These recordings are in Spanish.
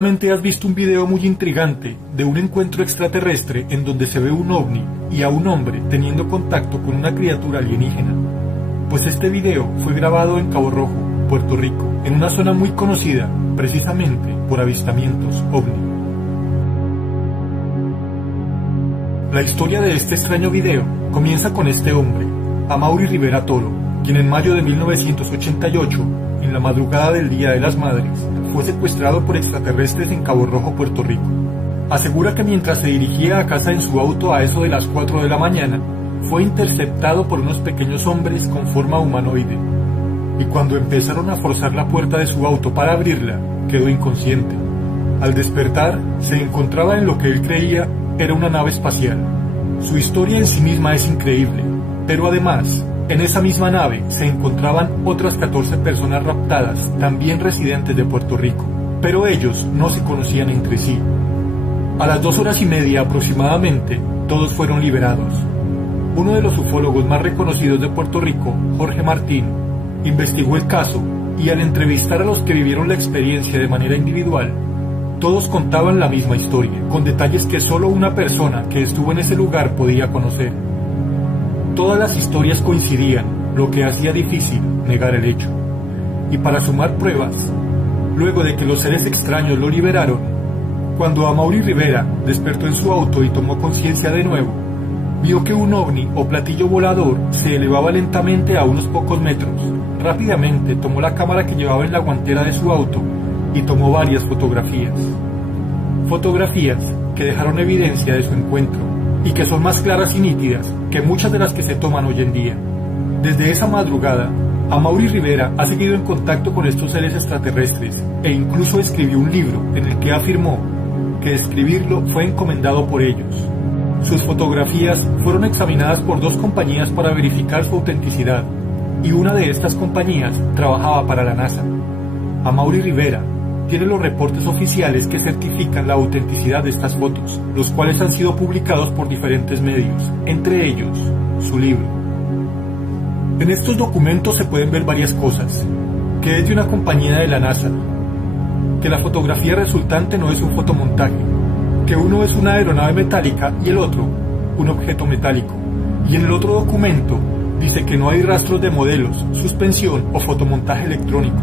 Seguramente has visto un video muy intrigante de un encuentro extraterrestre en donde se ve un ovni y a un hombre teniendo contacto con una criatura alienígena. Pues este video fue grabado en Cabo Rojo, Puerto Rico, en una zona muy conocida precisamente por avistamientos ovni. La historia de este extraño video comienza con este hombre, Amaury Rivera Toro, quien en mayo de 1988, en la madrugada del Día de las Madres, fue secuestrado por extraterrestres en Cabo Rojo, Puerto Rico. Asegura que mientras se dirigía a casa en su auto a eso de las 4 de la mañana, fue interceptado por unos pequeños hombres con forma humanoide, y cuando empezaron a forzar la puerta de su auto para abrirla, quedó inconsciente. Al despertar, se encontraba en lo que él creía era una nave espacial. Su historia en sí misma es increíble, pero además, en esa misma nave se encontraban otras 14 personas raptadas, también residentes de Puerto Rico, pero ellos no se conocían entre sí. A las 2 horas y media aproximadamente, todos fueron liberados. Uno de los ufólogos más reconocidos de Puerto Rico, Jorge Martín, investigó el caso y al entrevistar a los que vivieron la experiencia de manera individual, todos contaban la misma historia, con detalles que solo una persona que estuvo en ese lugar podía conocer. Todas las historias coincidían, lo que hacía difícil negar el hecho. Y para sumar pruebas, luego de que los seres extraños lo liberaron, cuando Amaury Rivera despertó en su auto y tomó conciencia de nuevo, vio que un ovni o platillo volador se elevaba lentamente a unos pocos metros. Rápidamente tomó la cámara que llevaba en la guantera de su auto y tomó varias fotografías. Fotografías que dejaron evidencia de su encuentro y que son más claras y nítidas que muchas de las que se toman hoy en día. Desde esa madrugada, Amaury Rivera ha seguido en contacto con estos seres extraterrestres e incluso escribió un libro en el que afirmó que escribirlo fue encomendado por ellos. Sus fotografías fueron examinadas por 2 compañías para verificar su autenticidad, y una de estas compañías trabajaba para la NASA. Amaury Rivera tiene los reportes oficiales que certifican la autenticidad de estas fotos, los cuales han sido publicados por diferentes medios, entre ellos, su libro. En estos documentos se pueden ver varias cosas, que es de una compañía de la NASA, que la fotografía resultante no es un fotomontaje, que uno es una aeronave metálica y el otro, un objeto metálico, y en el otro documento dice que no hay rastros de modelos, suspensión o fotomontaje electrónico,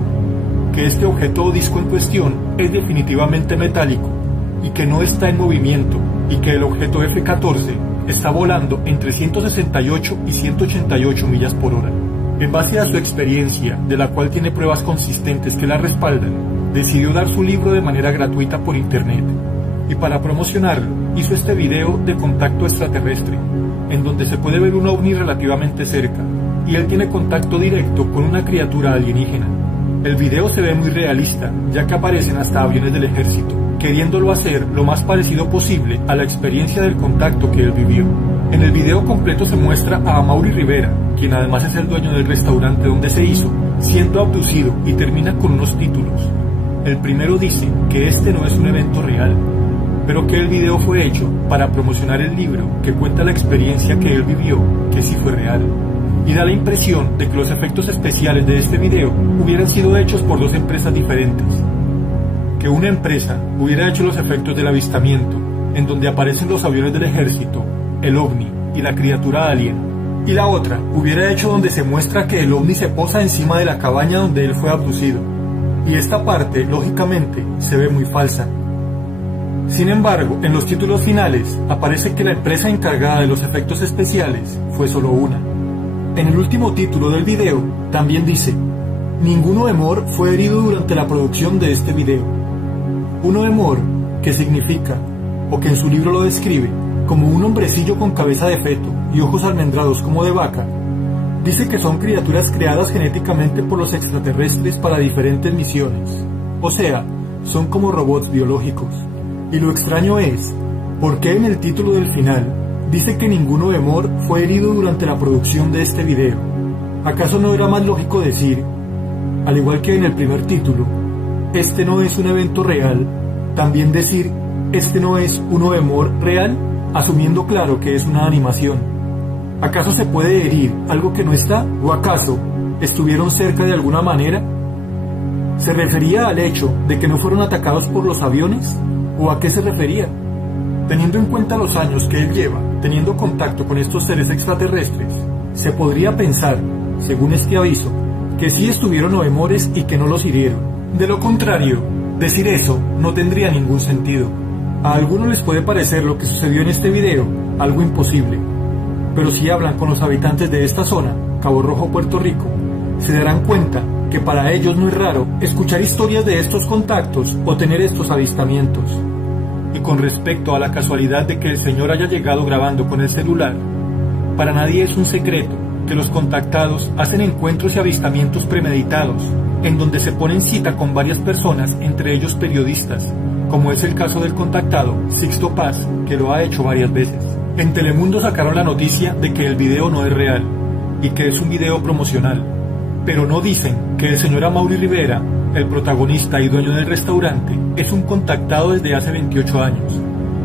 que este objeto o disco en cuestión es definitivamente metálico y que no está en movimiento, y que el objeto F-14 está volando entre 168 y 188 millas por hora. En base a su experiencia, de la cual tiene pruebas consistentes que la respaldan, decidió dar su libro de manera gratuita por internet, y para promocionarlo hizo este video de contacto extraterrestre, en donde se puede ver un ovni relativamente cerca, y él tiene contacto directo con una criatura alienígena. El video se ve muy realista, ya que aparecen hasta aviones del ejército, queriéndolo hacer lo más parecido posible a la experiencia del contacto que él vivió. En el video completo se muestra a Amaury Rivera, quien además es el dueño del restaurante donde se hizo, siendo abducido, y termina con unos títulos. El primero dice que este no es un evento real, pero que el video fue hecho para promocionar el libro que cuenta la experiencia que él vivió, que sí fue real. Y da la impresión de que los efectos especiales de este video hubieran sido hechos por 2 empresas diferentes. Que una empresa hubiera hecho los efectos del avistamiento, en donde aparecen los aviones del ejército, el ovni y la criatura alien, y la otra hubiera hecho donde se muestra que el ovni se posa encima de la cabaña donde él fue abducido. Y esta parte, lógicamente, se ve muy falsa. Sin embargo, en los títulos finales aparece que la empresa encargada de los efectos especiales fue solo una. En el último título del video también dice: ninguno de Mor fue herido durante la producción de este video. Uno de Mor, que significa, o que en su libro lo describe, como un hombrecillo con cabeza de feto y ojos almendrados como de vaca, dice que son criaturas creadas genéticamente por los extraterrestres para diferentes misiones. O sea, son como robots biológicos. Y lo extraño es, ¿por qué en el título del final dice que ninguno de Mor fue herido durante la producción de este video? ¿Acaso no era más lógico decir, al igual que en el primer título, este no es un evento real, también decir, este no es uno de Mor real, asumiendo claro que es una animación? ¿Acaso se puede herir algo que no está? ¿O acaso estuvieron cerca de alguna manera? ¿Se refería al hecho de que no fueron atacados por los aviones? ¿O a qué se refería? Teniendo en cuenta los años que él lleva teniendo contacto con estos seres extraterrestres, se podría pensar, según este aviso, que sí estuvieron Oemores y que no los hirieron. De lo contrario, decir eso no tendría ningún sentido. A algunos les puede parecer lo que sucedió en este video algo imposible, pero si hablan con los habitantes de esta zona, Cabo Rojo, Puerto Rico, se darán cuenta que para ellos no es raro escuchar historias de estos contactos o tener estos avistamientos. Y con respecto a la casualidad de que el señor haya llegado grabando con el celular, para nadie es un secreto que los contactados hacen encuentros y avistamientos premeditados, en donde se ponen cita con varias personas, entre ellos periodistas, como es el caso del contactado Sixto Paz, que lo ha hecho varias veces. En Telemundo sacaron la noticia de que el video no es real, y que es un video promocional, pero no dicen que el señor Amaury Rivera, el protagonista y dueño del restaurante, es un contactado desde hace 28 años,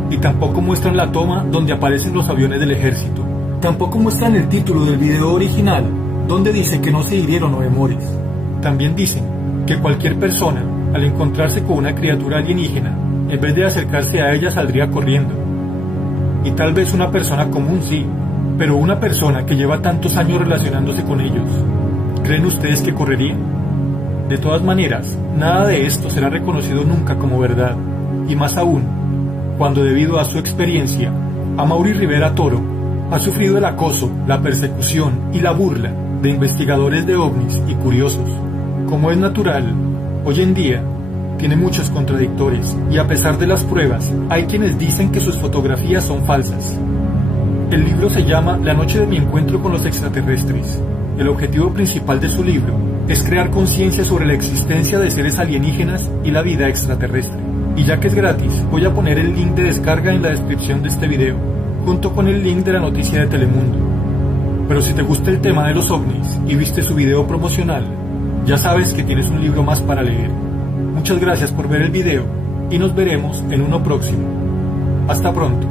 y tampoco muestran la toma donde aparecen los aviones del ejército. Tampoco muestran el título del video original, donde dice que no se hirieron Oemores. También dicen que cualquier persona, al encontrarse con una criatura alienígena, en vez de acercarse a ella saldría corriendo. Y tal vez una persona común sí, pero una persona que lleva tantos años relacionándose con ellos, ¿creen ustedes que correría? De todas maneras, nada de esto será reconocido nunca como verdad, y más aún, cuando debido a su experiencia, Amaury Rivera Toro ha sufrido el acoso, la persecución y la burla de investigadores de ovnis y curiosos. Como es natural, hoy en día tiene muchos contradictores, y a pesar de las pruebas, hay quienes dicen que sus fotografías son falsas. El libro se llama La noche de mi encuentro con los extraterrestres. El objetivo principal de su libro es crear conciencia sobre la existencia de seres alienígenas y la vida extraterrestre. Y ya que es gratis, voy a poner el link de descarga en la descripción de este video, junto con el link de la noticia de Telemundo. Pero si te gusta el tema de los ovnis y viste su video promocional, ya sabes que tienes un libro más para leer. Muchas gracias por ver el video y nos veremos en uno próximo. Hasta pronto.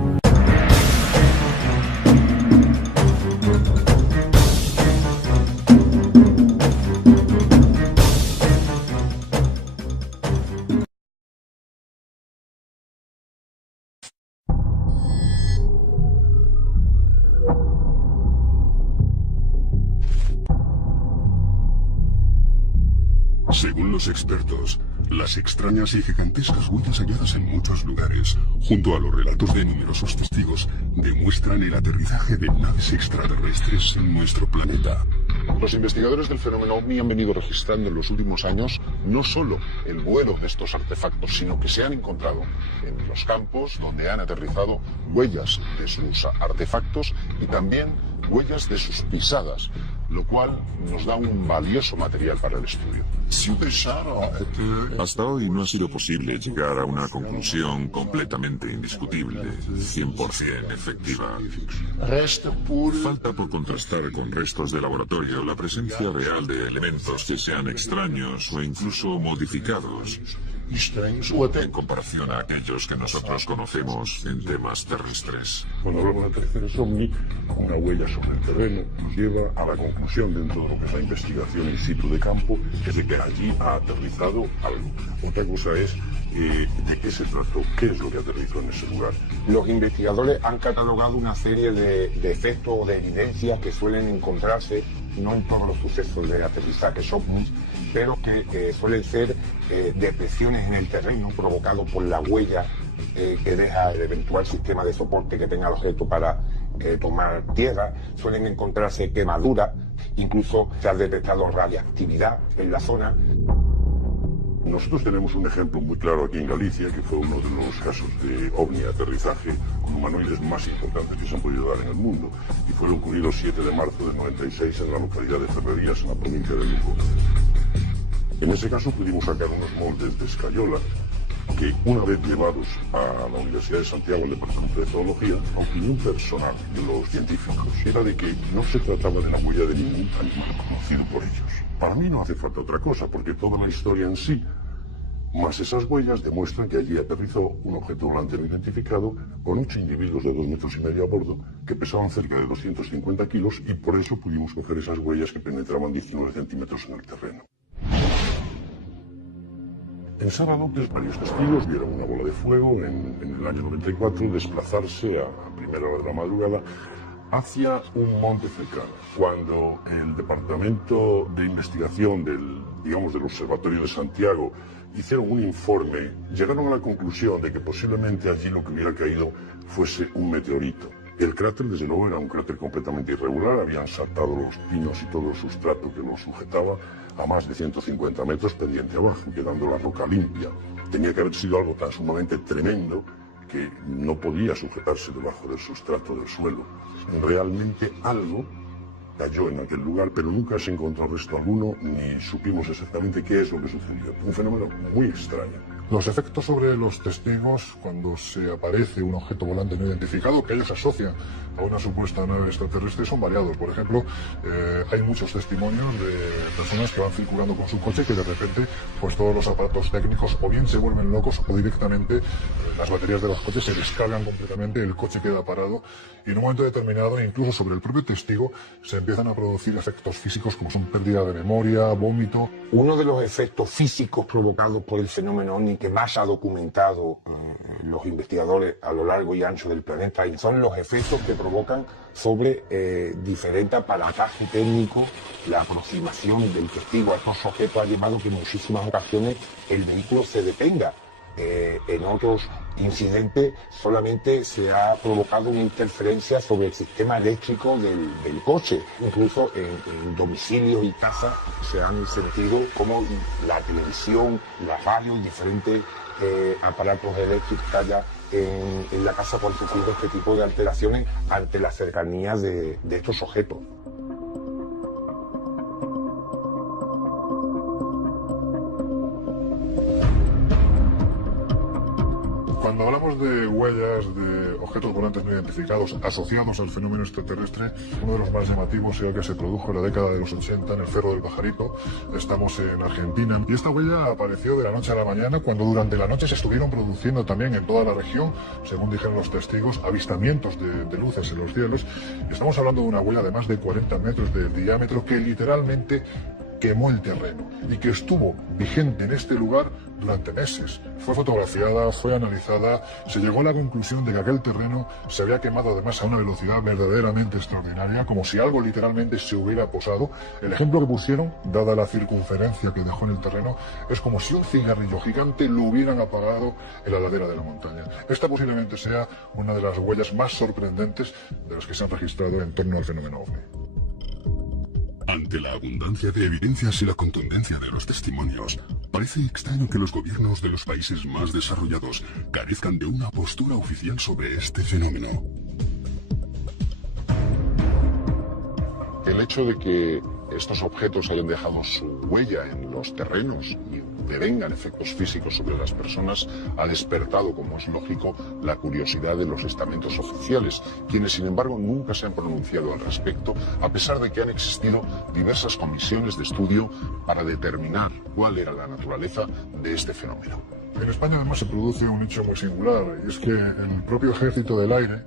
Según los expertos, las extrañas y gigantescas huellas halladas en muchos lugares, junto a los relatos de numerosos testigos, demuestran el aterrizaje de naves extraterrestres en nuestro planeta. Los investigadores del fenómeno OVNI han venido registrando en los últimos años no solo el vuelo de estos artefactos, sino que se han encontrado en los campos donde han aterrizado huellas de sus artefactos y también huellas de sus pisadas, lo cual nos da un valioso material para el estudio. Hasta hoy no ha sido posible llegar a una conclusión completamente indiscutible, 100% efectiva. Falta por contrastar con restos de laboratorio la presencia real de elementos que sean extraños o incluso modificados, en comparación a aquellos que nosotros conocemos en temas terrestres. Cuando hablamos de terceros OVNI, una huella sobre el terreno nos lleva a la conclusión dentro de lo que es la investigación in situ de campo, que es de que allí ha aterrizado algo. Otra cosa es de qué se trató, qué es lo que aterrizó en ese lugar. Los investigadores han catalogado una serie de efectos o de evidencias que suelen encontrarse no en todos los sucesos de aterrizaje OVNI, pero que suelen ser depresiones en el terreno provocados por la huella que deja el eventual sistema de soporte que tenga el objeto para tomar tierra. Suelen encontrarse quemaduras, incluso se ha detectado radiactividad en la zona. Nosotros tenemos un ejemplo muy claro aquí en Galicia, que fue uno de los casos de ovni aterrizaje con humanoides más importantes que se han podido dar en el mundo, y fue lo ocurrido el 7 de marzo del 96 en la localidad de Ferrerías, en la provincia de Lugo. En ese caso pudimos sacar unos moldes de escayola que, una vez llevados a la Universidad de Santiago, al Departamento de Zoología, la opinión personal de los científicos era de que no se trataba de la huella de ningún animal conocido por ellos. Para mí no hace falta otra cosa, porque toda la historia en sí, más esas huellas, demuestran que allí aterrizó un objeto volante no identificado con 8 individuos de 2,5 metros a bordo que pesaban cerca de 250 kilos, y por eso pudimos coger esas huellas que penetraban 19 centímetros en el terreno. En sábado, varios testigos vieron una bola de fuego en el año 94 desplazarse a primera hora de la madrugada hacia un monte cercano. Cuando el Departamento de Investigación del Observatorio de Santiago hicieron un informe, llegaron a la conclusión de que posiblemente allí lo que hubiera caído fuese un meteorito. El cráter, desde luego, era un cráter completamente irregular, habían saltado los pinos y todo el sustrato que lo sujetaba a más de 150 metros pendiente abajo, quedando la roca limpia. Tenía que haber sido algo tan sumamente tremendo que no podía sujetarse debajo del sustrato del suelo. Realmente algo cayó en aquel lugar, pero nunca se encontró resto alguno, ni supimos exactamente qué es lo que sucedió. Un fenómeno muy extraño. Los efectos sobre los testigos cuando se aparece un objeto volante no identificado que ellos asocian a una supuesta nave extraterrestre son variados. Por ejemplo, hay muchos testimonios de personas que van circulando con su coche que de repente pues todos los aparatos técnicos o bien se vuelven locos o directamente las baterías de los coches se descargan completamente, el coche queda parado y en un momento determinado, incluso sobre el propio testigo, se empiezan a producir efectos físicos como son pérdida de memoria, vómito. Uno de los efectos físicos provocados por el fenómeno OVNI que más ha documentado los investigadores a lo largo y ancho del planeta y son los efectos que provocan sobre diferente aparataje técnico. La aproximación del testigo a estos objetos ha llevado que en muchísimas ocasiones el vehículo se detenga. En otros incidentes solamente se ha provocado una interferencia sobre el sistema eléctrico del coche. Incluso en domicilios y casas se han sentido como la televisión, la radio y diferentes aparatos eléctricos que haya en la casa han sufrido este tipo de alteraciones ante la cercanía de estos objetos. Cuando hablamos de huellas de objetos volantes no identificados asociados al fenómeno extraterrestre, uno de los más llamativos es el que se produjo en la década de los 80 en el Cerro del Pajarito. Estamos en Argentina y esta huella apareció de la noche a la mañana cuando durante la noche se estuvieron produciendo también en toda la región, según dijeron los testigos, avistamientos de luces en los cielos. Estamos hablando de una huella de más de 40 metros de diámetro que literalmente quemó el terreno y que estuvo vigente en este lugar durante meses. Fue fotografiada, fue analizada, se llegó a la conclusión de que aquel terreno se había quemado además a una velocidad verdaderamente extraordinaria, como si algo literalmente se hubiera posado. El ejemplo que pusieron, dada la circunferencia que dejó en el terreno, es como si un cigarrillo gigante lo hubieran apagado en la ladera de la montaña. Esta posiblemente sea una de las huellas más sorprendentes de las que se han registrado en torno al fenómeno OVNI. Ante la abundancia de evidencias y la contundencia de los testimonios, parece extraño que los gobiernos de los países más desarrollados carezcan de una postura oficial sobre este fenómeno. El hecho de que estos objetos hayan dejado su huella en los terrenos y devengan efectos físicos sobre las personas ha despertado, como es lógico, la curiosidad de los estamentos oficiales, quienes sin embargo nunca se han pronunciado al respecto, a pesar de que han existido diversas comisiones de estudio para determinar cuál era la naturaleza de este fenómeno. En España además se produce un hecho muy singular, y es que el propio Ejército del Aire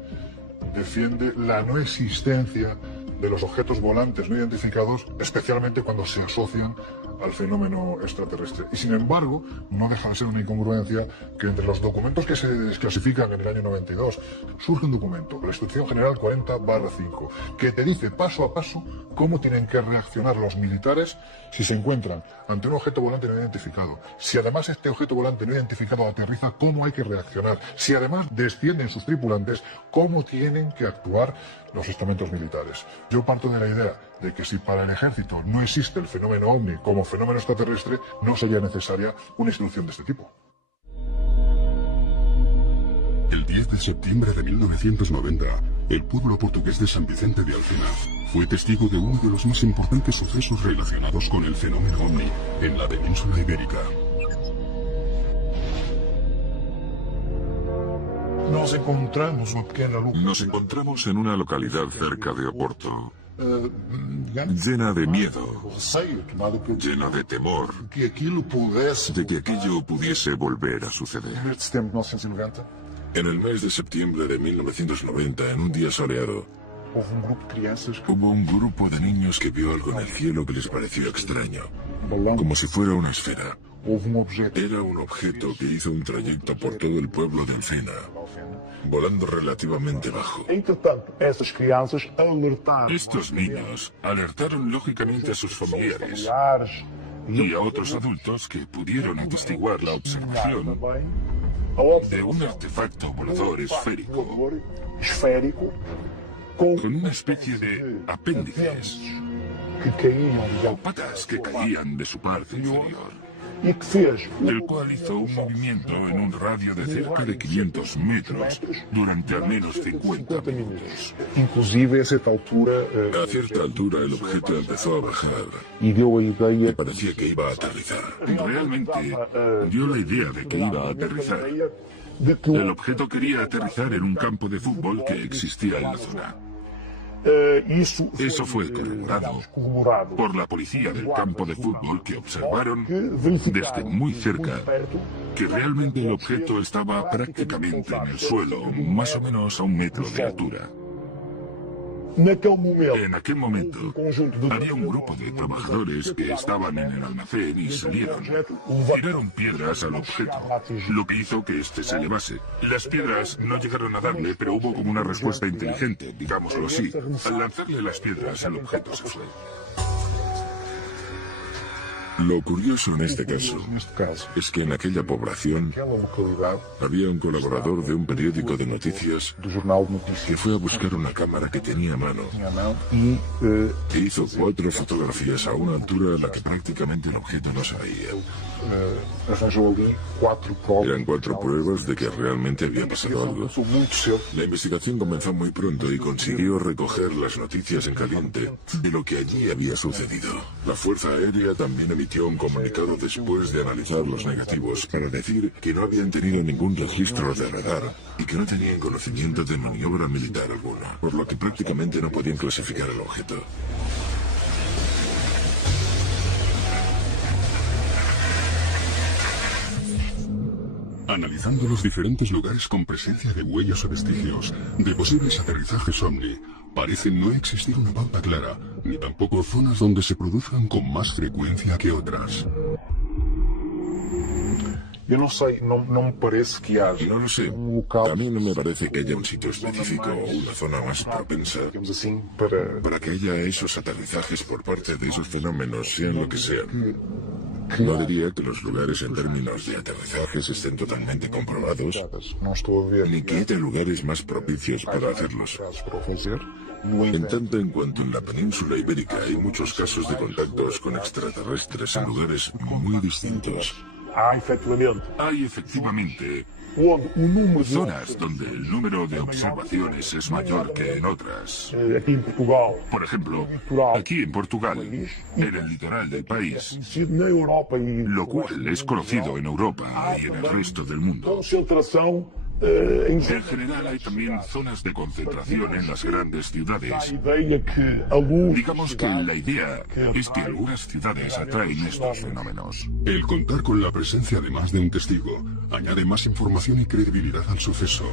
defiende la no existencia de los objetos volantes no identificados, especialmente cuando se asocian al fenómeno extraterrestre. Y sin embargo, no deja de ser una incongruencia que entre los documentos que se desclasifican en el año 92, surge un documento, la Instrucción General 40/5, que te dice paso a paso cómo tienen que reaccionar los militares si se encuentran ante un objeto volante no identificado. Si además este objeto volante no identificado aterriza, cómo hay que reaccionar. Si además descienden sus tripulantes, cómo tienen que actuar los estamentos militares. Yo parto de la idea de que si para el ejército no existe el fenómeno OVNI como fenómeno extraterrestre, no sería necesaria una instrucción de este tipo. El 10 de septiembre de 1990, el pueblo portugués de San Vicente de Alcina fue testigo de uno de los más importantes sucesos relacionados con el fenómeno OVNI en la península ibérica. Nos encontramos en una localidad cerca de Oporto, llena de miedo, llena de temor, de que aquello pudiese volver a suceder. En el mes de septiembre de 1990, en un día soleado, hubo un grupo de niños que vio algo en el cielo que les pareció extraño, como si fuera una esfera, Era un objeto que hizo un trayecto por todo el pueblo de Alfena, volando relativamente bajo. Estos niños alertaron lógicamente a sus familiares y a otros adultos que pudieron atestiguar la observación de un artefacto volador esférico con una especie de apéndices o patas que caían de su parte inferior, el cual hizo un movimiento en un radio de cerca de 500 metros durante al menos 50 minutos. A cierta altura el objeto empezó a bajar y parecía que iba a aterrizar. Realmente dio la idea de que iba a aterrizar. El objeto quería aterrizar en un campo de fútbol que existía en la zona. Eso fue corroborado por la policía del campo de fútbol, que observaron desde muy cerca que realmente el objeto estaba prácticamente en el suelo, más o menos a 1 metro de altura. En aquel momento, había un grupo de trabajadores que estaban en el almacén y salieron. Tiraron piedras al objeto, lo que hizo que éste se elevase. Las piedras no llegaron a darle, pero hubo como una respuesta inteligente, digámoslo así. Al lanzarle las piedras, el objeto se fue. Lo curioso en este caso es que en aquella población había un colaborador de un periódico de noticias que fue a buscar una cámara que tenía a mano e hizo 4 fotografías a una altura a la que prácticamente el objeto no se veía. Eran 4 pruebas de que realmente había pasado algo. La investigación comenzó muy pronto y consiguió recoger las noticias en caliente de lo que allí había sucedido. La Fuerza Aérea también emitió un comunicado después de analizar los negativos para decir que no habían tenido ningún registro de radar y que no tenían conocimiento de maniobra militar alguna, por lo que prácticamente no podían clasificar el objeto. Analizando los diferentes lugares con presencia de huellas o vestigios de posibles aterrizajes OVNI, parece no existir una pauta clara, ni tampoco zonas donde se produzcan con más frecuencia que otras. No lo sé. A mí no me parece que haya un sitio específico o una zona más propensa para que haya esos aterrizajes por parte de esos fenómenos, sean lo que sean. No diría que los lugares en términos de aterrizajes estén totalmente comprobados, ni que haya lugares más propicios para hacerlos. En tanto en cuanto en la península ibérica hay muchos casos de contactos con extraterrestres en lugares muy distintos. Hay efectivamente zonas donde el número de observaciones es mayor que en otras. Por ejemplo, aquí en Portugal, en el litoral del país, lo cual es conocido en Europa y en el resto del mundo. En general hay también zonas de concentración en las grandes ciudades. Digamos que la idea es que algunas ciudades atraen estos fenómenos. El contar con la presencia de más de un testigo añade más información y credibilidad al suceso.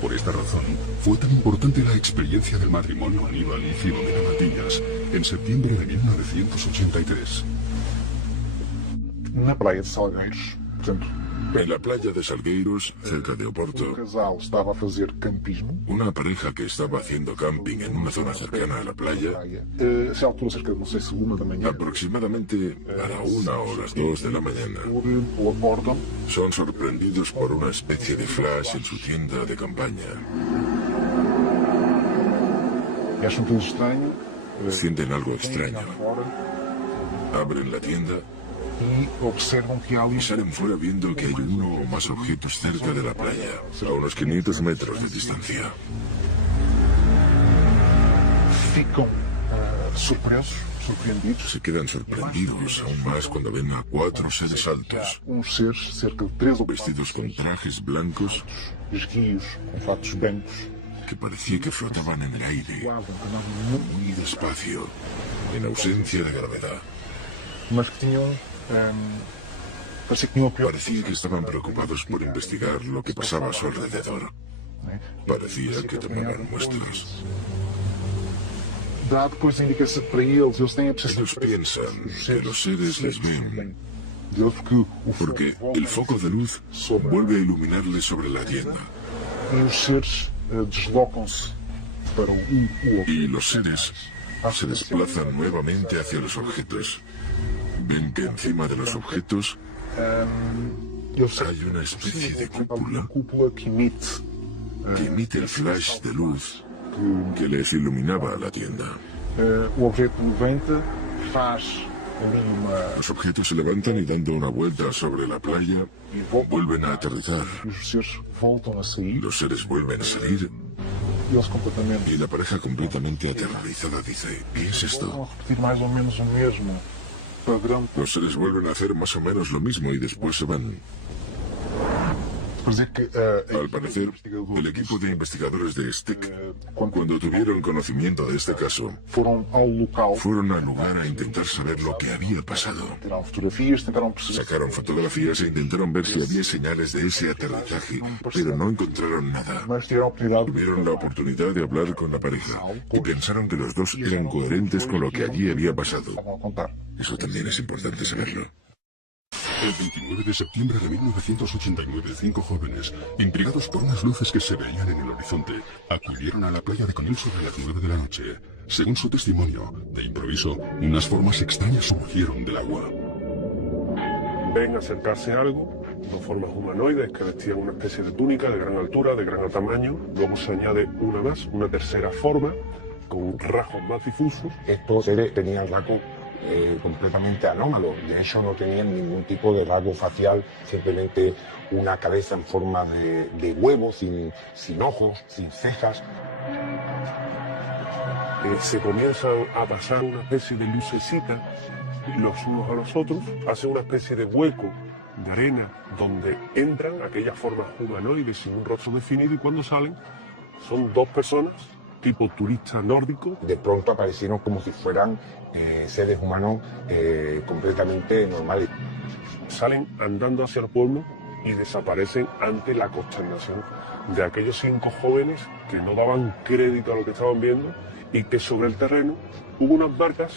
Por esta razón, fue tan importante la experiencia del matrimonio Aníbal y Filomena Matías en septiembre de 1983. Na praia de Salgueiros, portanto, En la playa de Salgueiros, cerca de Oporto, casal estava a fazer campismo. una pareja que estaba haciendo camping en una zona cercana a la playa, Se altura cerca de, não sei se 1 da manhã. aproximadamente a la 1 o las 2 de la mañana, Acordam. son sorprendidos por una especie de flash en su tienda de campaña. E acham tudo estranho. Sienten algo extraño. Fora. Abren la tienda E observam que há ali y salen fuera viendo que hay uno o más objetos cerca de la playa, a unos 500 metros de distancia. ficam surpreendidos. Se quedan sorprendidos aún más cuando ven a 4 seres altos, Uns seres, cerca de 3 ou 4 vestidos con trajes blancos esguios, com fatos brancos, que parecía que flotaban en el aire, voavam, muy despacio, en ausencia de gravedad. mas que tinham. Parecia que tinham a preocupação. Parecía que estaban preocupados por investigar lo que pasaba a su alrededor. Parecía que tomaban muestras. Dá depois a indicação para eles têm a percepção. Ellos piensan que los seres les ven porque el foco de luz vuelve a iluminarle sobre la tienda. Y los seres se desplazan nuevamente hacia los objetos. Ven que encima de los objetos hay una especie de cúpula que emite el flash de luz que les iluminaba la tienda. Los objetos se levantan y dando una vuelta sobre la playa, vuelven a aterrizar. Los seres vuelven a salir y la pareja completamente aterrorizada dice, ¿qué es esto? Los seres vuelven a hacer más o menos lo mismo y después se van. Al parecer, el equipo de investigadores de STEC, cuando tuvieron conocimiento de este caso, fueron al lugar a intentar saber lo que había pasado. Sacaron fotografías e intentaron ver si había señales de ese aterrizaje, pero no encontraron nada. Tuvieron la oportunidad de hablar con la pareja y pensaron que los dos eran coherentes con lo que allí había pasado. Eso también es importante saberlo. El 29 de septiembre de 1989, 5 jóvenes, intrigados por unas luces que se veían en el horizonte, acudieron a la playa de Conil sobre las 9 de la noche. Según su testimonio, de improviso, unas formas extrañas surgieron del agua. Ven acercarse a algo, dos formas humanoides que vestían una especie de túnica de gran altura, de gran tamaño. Luego se añade una más, una tercera forma, con rasgos más difusos. Estos seres tenían rasgos completamente anómalos. De hecho, no tenían ningún tipo de rasgo facial, simplemente una cabeza en forma de huevo, sin ojos, sin cejas. Se comienzan a pasar una especie de lucecita los unos a los otros, hacen una especie de hueco de arena donde entran aquellas formas humanoides sin un rostro definido, y cuando salen son dos personas tipo turista nórdico. De pronto aparecieron como si fueran seres humanos completamente normales. Salen andando hacia el pueblo y desaparecen ante la consternación de aquellos 5 jóvenes que no daban crédito a lo que estaban viendo, y que sobre el terreno hubo unas marcas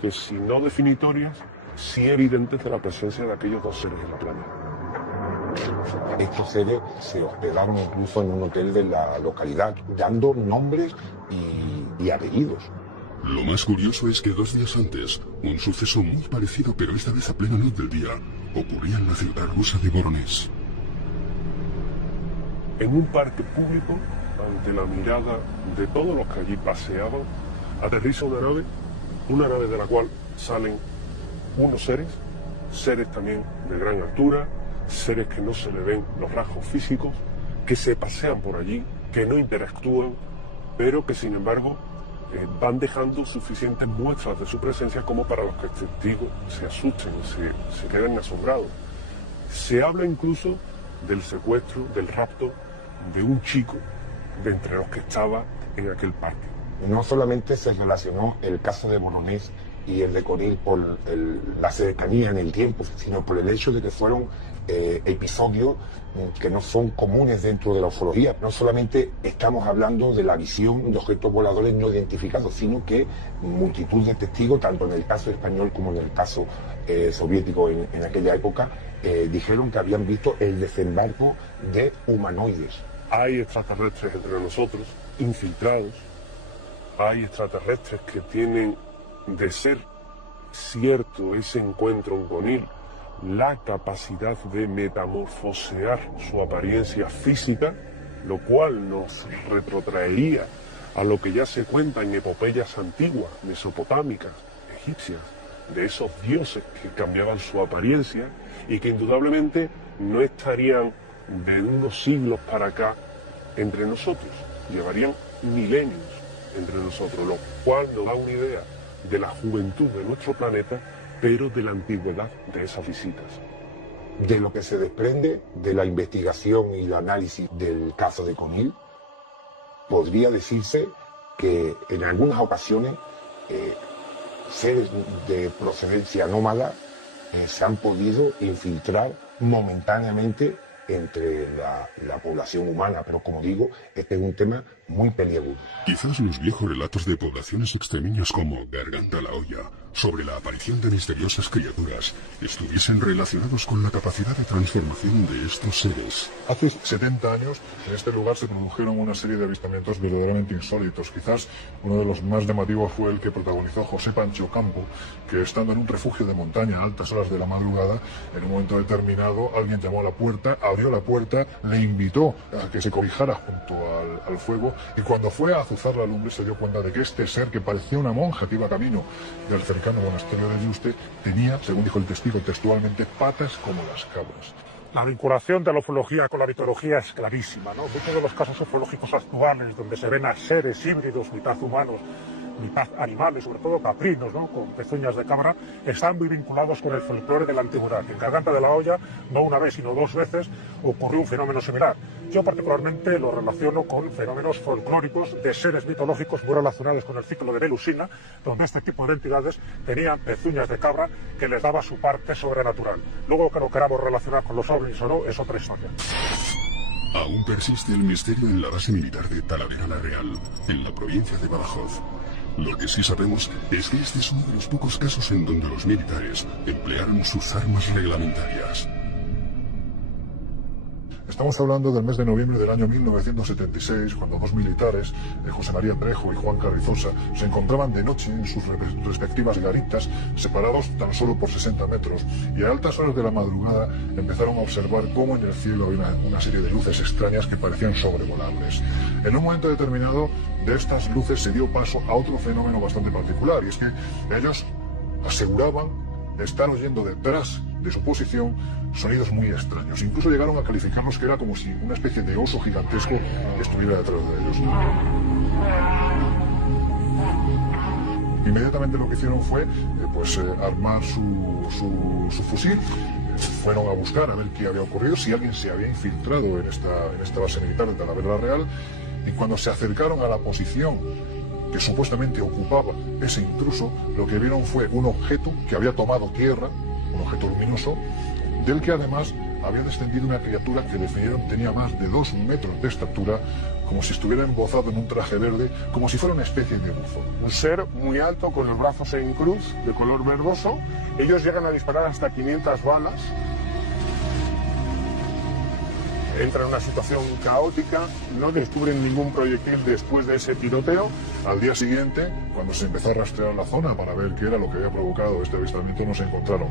que, si no definitorias, sí evidentes de la presencia de aquellos 2 seres en la playa. Estos seres se hospedaron incluso en un hotel de la localidad, dando nombres y apellidos. Lo más curioso es que 2 días antes, un suceso muy parecido, pero esta vez a plena luz del día, ocurría en la ciudad rusa de Voronezh. En un parque público, ante la mirada de todos los que allí paseaban, aterriza una nave de la cual salen unos seres también de gran altura, seres que no se le ven los rasgos físicos, que se pasean por allí, que no interactúan, pero que sin embargo van dejando suficientes muestras de su presencia como para los que testigos se asusten, se queden asombrados. Se habla incluso del secuestro, del rapto de un chico de entre los que estaba en aquel parque. No solamente se relacionó el caso de Voronezh y el de Conil por la cercanía en el tiempo, sino por el hecho de que fueron episodios que no son comunes dentro de la ufología. No solamente estamos hablando de la visión de objetos voladores no identificados, sino que multitud de testigos, tanto en el caso español como en el caso soviético en aquella época, dijeron que habían visto el desembarco de humanoides. Hay extraterrestres entre nosotros, infiltrados. Hay extraterrestres que tienen, de ser cierto ese encuentro con él, la capacidad de metamorfosear su apariencia física, lo cual nos retrotraería a lo que ya se cuenta en epopeyas antiguas, mesopotámicas, egipcias, de esos dioses que cambiaban su apariencia y que indudablemente no estarían de unos siglos para acá entre nosotros, llevarían milenios entre nosotros, lo cual nos da una idea de la juventud de nuestro planeta, pero de la antigüedad de esas visitas. De lo que se desprende de la investigación y el análisis del caso de Conil, podría decirse que en algunas ocasiones seres de procedencia nómada se han podido infiltrar momentáneamente entre la población humana, pero como digo, este es un tema muy peliagudo. Quizás los viejos relatos de poblaciones extremeñas como Garganta la Olla sobre la aparición de misteriosas criaturas estuviesen relacionados con la capacidad de transformación de estos seres. Hace 70 años en este lugar se produjeron una serie de avistamientos verdaderamente insólitos. Quizás uno de los más llamativos fue el que protagonizó José Pancho Campo, que estando en un refugio de montaña a altas horas de la madrugada, en un momento determinado alguien llamó a la puerta, abrió la puerta, le invitó a que se cobijara junto al fuego, y cuando fue a azuzar la lumbre se dio cuenta de que este ser, que parecía una monja que iba camino del cercano monasterio de Yuste, tenía, según dijo el testigo textualmente, patas como las cabras. La vinculación de la ufología con la mitología es clarísima, ¿no? Muchos de los casos ufológicos actuales, donde se ven a seres híbridos, mitad humanos, mitad animales, sobre todo caprinos, ¿no?, con pezuñas de cabra, están muy vinculados con el folclore de la antigüedad. En Garganta de la Olla, no una vez, sino 2 veces, ocurrió un fenómeno similar. Yo particularmente lo relaciono con fenómenos folclóricos de seres mitológicos muy relacionados con el ciclo de Melusina, donde este tipo de entidades tenían pezuñas de cabra que les daba su parte sobrenatural. Luego, que lo queramos relacionar con los ovnis o no, es otra historia. Aún persiste el misterio en la base militar de Talavera la Real, en la provincia de Badajoz. Lo que sí sabemos es que este es uno de los pocos casos en donde los militares emplearon sus armas reglamentarias. Estamos hablando del mes de noviembre del año 1976, cuando 2 militares, José María Trejo y Juan Carrizosa, se encontraban de noche en sus respectivas garitas, separados tan solo por 60 metros, y a altas horas de la madrugada empezaron a observar cómo en el cielo había una serie de luces extrañas que parecían sobrevolables. En un momento determinado, de estas luces se dio paso a otro fenómeno bastante particular, y es que ellos aseguraban estar oyendo detrás de su posición sonidos muy extraños. Incluso llegaron a calificarlos que era como si una especie de oso gigantesco estuviera detrás de ellos. Inmediatamente lo que hicieron fue armar su fusil. Fueron a buscar a ver qué había ocurrido, si alguien se había infiltrado en esta base militar de Talavera Real, y cuando se acercaron a la posición que supuestamente ocupaba ese intruso, lo que vieron fue un objeto que había tomado tierra, un objeto luminoso, del que además había descendido una criatura que definieron tenía más de 2 metros de estatura, como si estuviera embozado en un traje verde, como si fuera una especie de bufo. Un ser muy alto, con los brazos en cruz, de color verdoso. Ellos llegan a disparar hasta 500 balas. Entra en una situación caótica, no descubren ningún proyectil después de ese tiroteo. Al día siguiente, cuando se empezó a rastrear la zona para ver qué era lo que había provocado este avistamiento, no se encontraron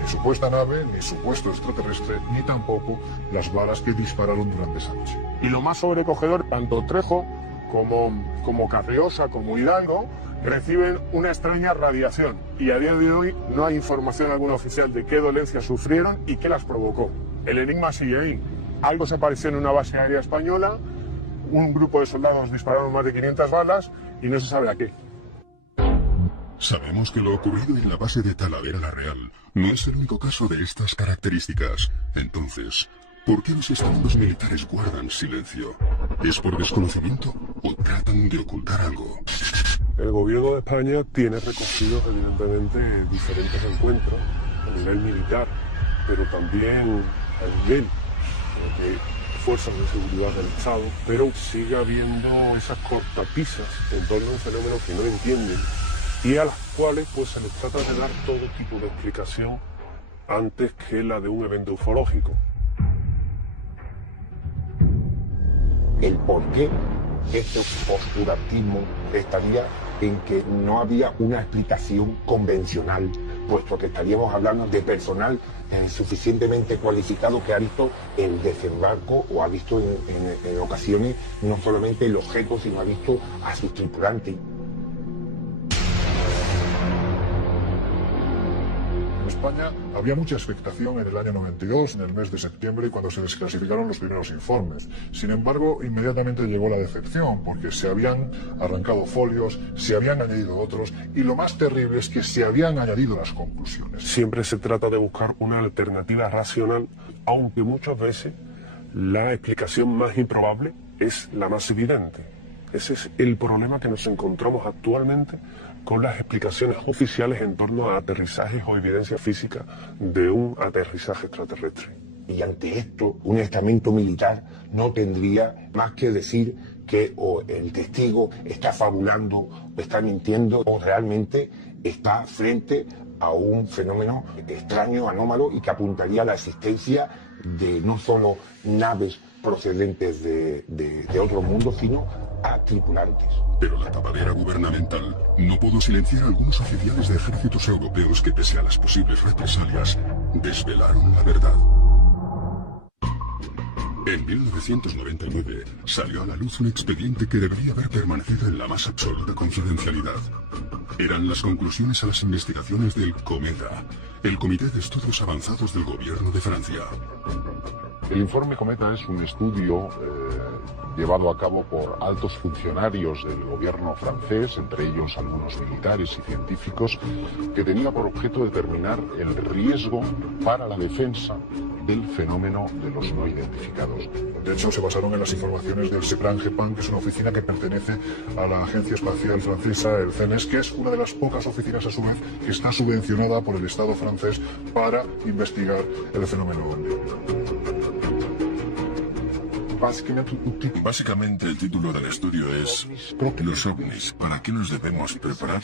ni supuesta nave, ni supuesto extraterrestre, ni tampoco las balas que dispararon durante esa noche. Y lo más sobrecogedor, tanto Trejo como Carriosa, como Hidalgo, reciben una extraña radiación. Y a día de hoy no hay información alguna oficial de qué dolencias sufrieron y qué las provocó. El enigma sigue ahí. Algo se apareció en una base aérea española, un grupo de soldados dispararon más de 500 balas y no se sabe a qué. Sabemos que lo ocurrido en la base de Talavera la Real no es el único caso de estas características. Entonces, ¿por qué los estamentos militares guardan silencio? ¿Es por desconocimiento o tratan de ocultar algo? El gobierno de España tiene recogidos evidentemente diferentes encuentros a nivel militar, pero también a nivel de fuerzas de seguridad del Estado, pero sigue habiendo esas cortapisas en torno a un fenómeno que no entienden y a las cuales pues se les trata de dar todo tipo de explicación antes que la de un evento ufológico. El por qué este oscurantismo estaría en que no había una explicación convencional, puesto que estaríamos hablando de personal suficientemente cualificado que ha visto el desembarco o ha visto en ocasiones no solamente el objeto, sino ha visto a sus tripulantes. En España había mucha expectación en el año 92, en el mes de septiembre, cuando se desclasificaron los primeros informes. Sin embargo, inmediatamente llegó la decepción, porque se habían arrancado folios, se habían añadido otros, y lo más terrible es que se habían añadido las conclusiones. Siempre se trata de buscar una alternativa racional, aunque muchas veces la explicación más improbable es la más evidente. Ese es el problema que nos encontramos actualmente con las explicaciones oficiales en torno a aterrizajes o evidencia física de un aterrizaje extraterrestre. Y ante esto, un estamento militar no tendría más que decir que o el testigo está fabulando, o está mintiendo, o realmente está frente a un fenómeno extraño, anómalo y que apuntaría a la existencia de no solo naves procedentes de otro mundo, sino a tripulantes. Pero la tapadera gubernamental no pudo silenciar a algunos oficiales de ejércitos europeos que, pese a las posibles represalias, desvelaron la verdad. En 1999 salió a la luz un expediente que debería haber permanecido en la más absoluta confidencialidad. Eran las conclusiones a las investigaciones del COMETA, el Comité de Estudios Avanzados del Gobierno de Francia. El informe Cometa es un estudio llevado a cabo por altos funcionarios del gobierno francés, entre ellos algunos militares y científicos, que tenía por objeto determinar el riesgo para la defensa del fenómeno de los no identificados. De hecho, se basaron en las informaciones del CEPLAN-GEPAN, que es una oficina que pertenece a la Agencia Espacial Francesa, el CNES, que es una de las pocas oficinas, a su vez, que está subvencionada por el Estado francés para investigar el fenómeno ovni. Básicamente el título del estudio es Los ovnis, ¿para qué nos debemos preparar?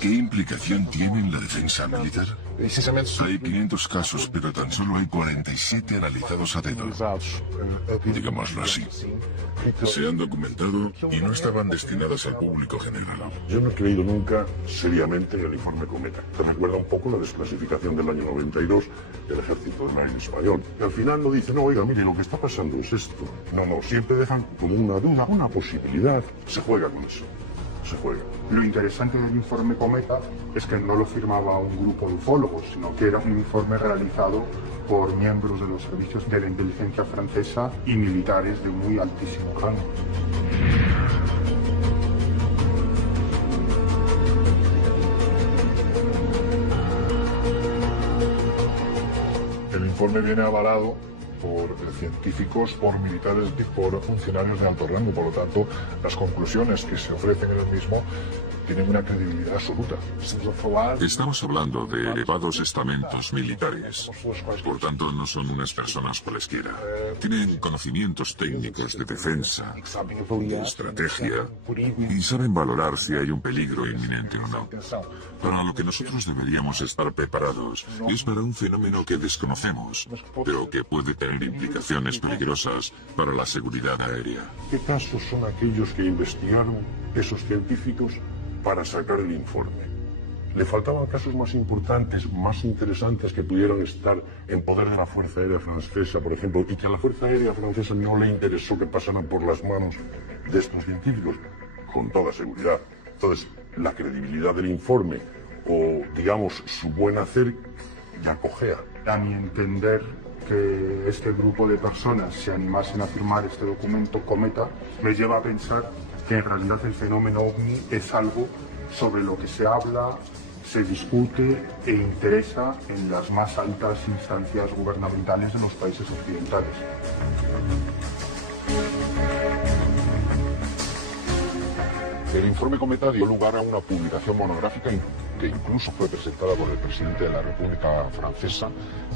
¿Qué implicación tiene en la defensa militar? Hay 500 casos, pero tan solo hay 47 analizados a dedo. Digámoslo así. Se han documentado y no estaban destinadas al público general. Yo no he creído nunca seriamente en el informe Cometa. Te recuerda un poco la desclasificación del año 92 del Ejército del Aire Español. Y al final no dice, no, oiga, mire, lo que está pasando es esto. No, siempre dejan como una duda, una posibilidad. Se juega con eso. Se juega. Lo interesante del informe Cometa es que no lo firmaba un grupo de ufólogos, sino que era un informe realizado por miembros de los servicios de la inteligencia francesa y militares de muy altísimo rango. El informe viene avalado por científicos, por militares y por funcionarios de alto rango. Por lo tanto, las conclusiones que se ofrecen en el mismo tienen una credibilidad absoluta. Estamos hablando de elevados estamentos militares. Por tanto, no son unas personas cualesquiera. Tienen conocimientos técnicos de defensa, de estrategia, y saben valorar si hay un peligro inminente o no. Para lo que nosotros deberíamos estar preparados es para un fenómeno que desconocemos, pero que puede tener implicaciones peligrosas para la seguridad aérea. ¿Qué casos son aquellos que investigaron esos científicos para sacar el informe? Le faltaban casos más importantes, más interesantes, que pudieran estar en poder de la Fuerza Aérea Francesa, por ejemplo, y que a la Fuerza Aérea Francesa no le interesó que pasaran por las manos de estos científicos, con toda seguridad. Entonces, la credibilidad del informe, o digamos su buen hacer, ya cojea. A mi entender, que este grupo de personas se animasen a firmar este documento Cometa me lleva a pensar que en realidad el fenómeno ovni es algo sobre lo que se habla, se discute e interesa en las más altas instancias gubernamentales de los países occidentales. El informe Cometa dio lugar a una publicación monográfica que incluso fue presentada por el presidente de la República Francesa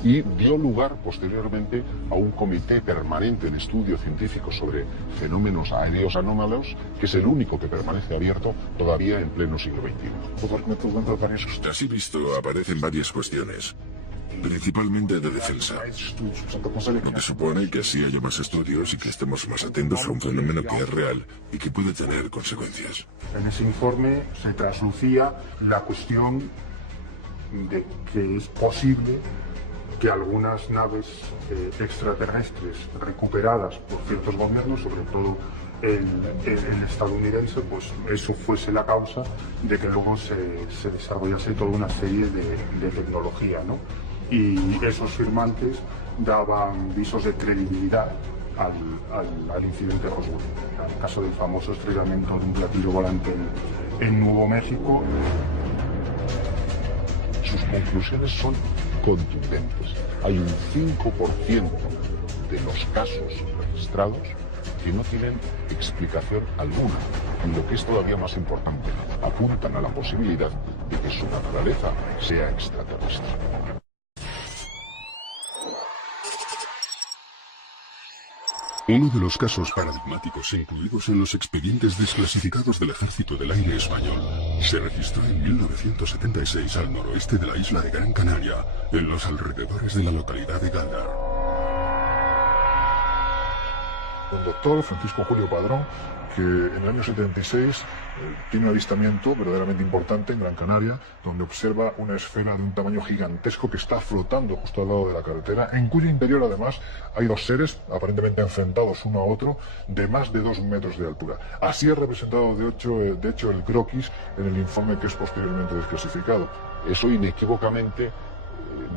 y dio lugar posteriormente a un comité permanente de estudio científico sobre fenómenos aéreos anómalos, que es el único que permanece abierto todavía en pleno siglo XXI. Así visto, aparecen varias cuestiones, principalmente de defensa, lo que supone que así haya más estudios y que estemos más atentos a un fenómeno que es real y que puede tener consecuencias. En ese informe se traslucía la cuestión de que es posible que algunas naves extraterrestres recuperadas por ciertos gobiernos, sobre todo el estadounidense, pues eso fuese la causa de que luego se desarrollase toda una serie de tecnología, ¿no? Y esos firmantes daban visos de credibilidad al incidente Roswell. En el caso del famoso estrellamiento de un platillo volante en Nuevo México. Sus conclusiones son contundentes. Hay un 5% de los casos registrados que no tienen explicación alguna. Y lo que es todavía más importante, apuntan a la posibilidad de que su naturaleza sea extraterrestre. Uno de los casos paradigmáticos incluidos en los expedientes desclasificados del Ejército del Aire español se registró en 1976 al noroeste de la isla de Gran Canaria, en los alrededores de la localidad de Gáldar. Un doctor, Francisco Julio Padrón, que en el año 76 tiene un avistamiento verdaderamente importante en Gran Canaria, donde observa una esfera de un tamaño gigantesco que está flotando justo al lado de la carretera, en cuyo interior además hay dos seres aparentemente enfrentados uno a otro de más de 2 metros de altura. Así es representado de hecho el croquis en el informe que es posteriormente desclasificado. Eso inequívocamente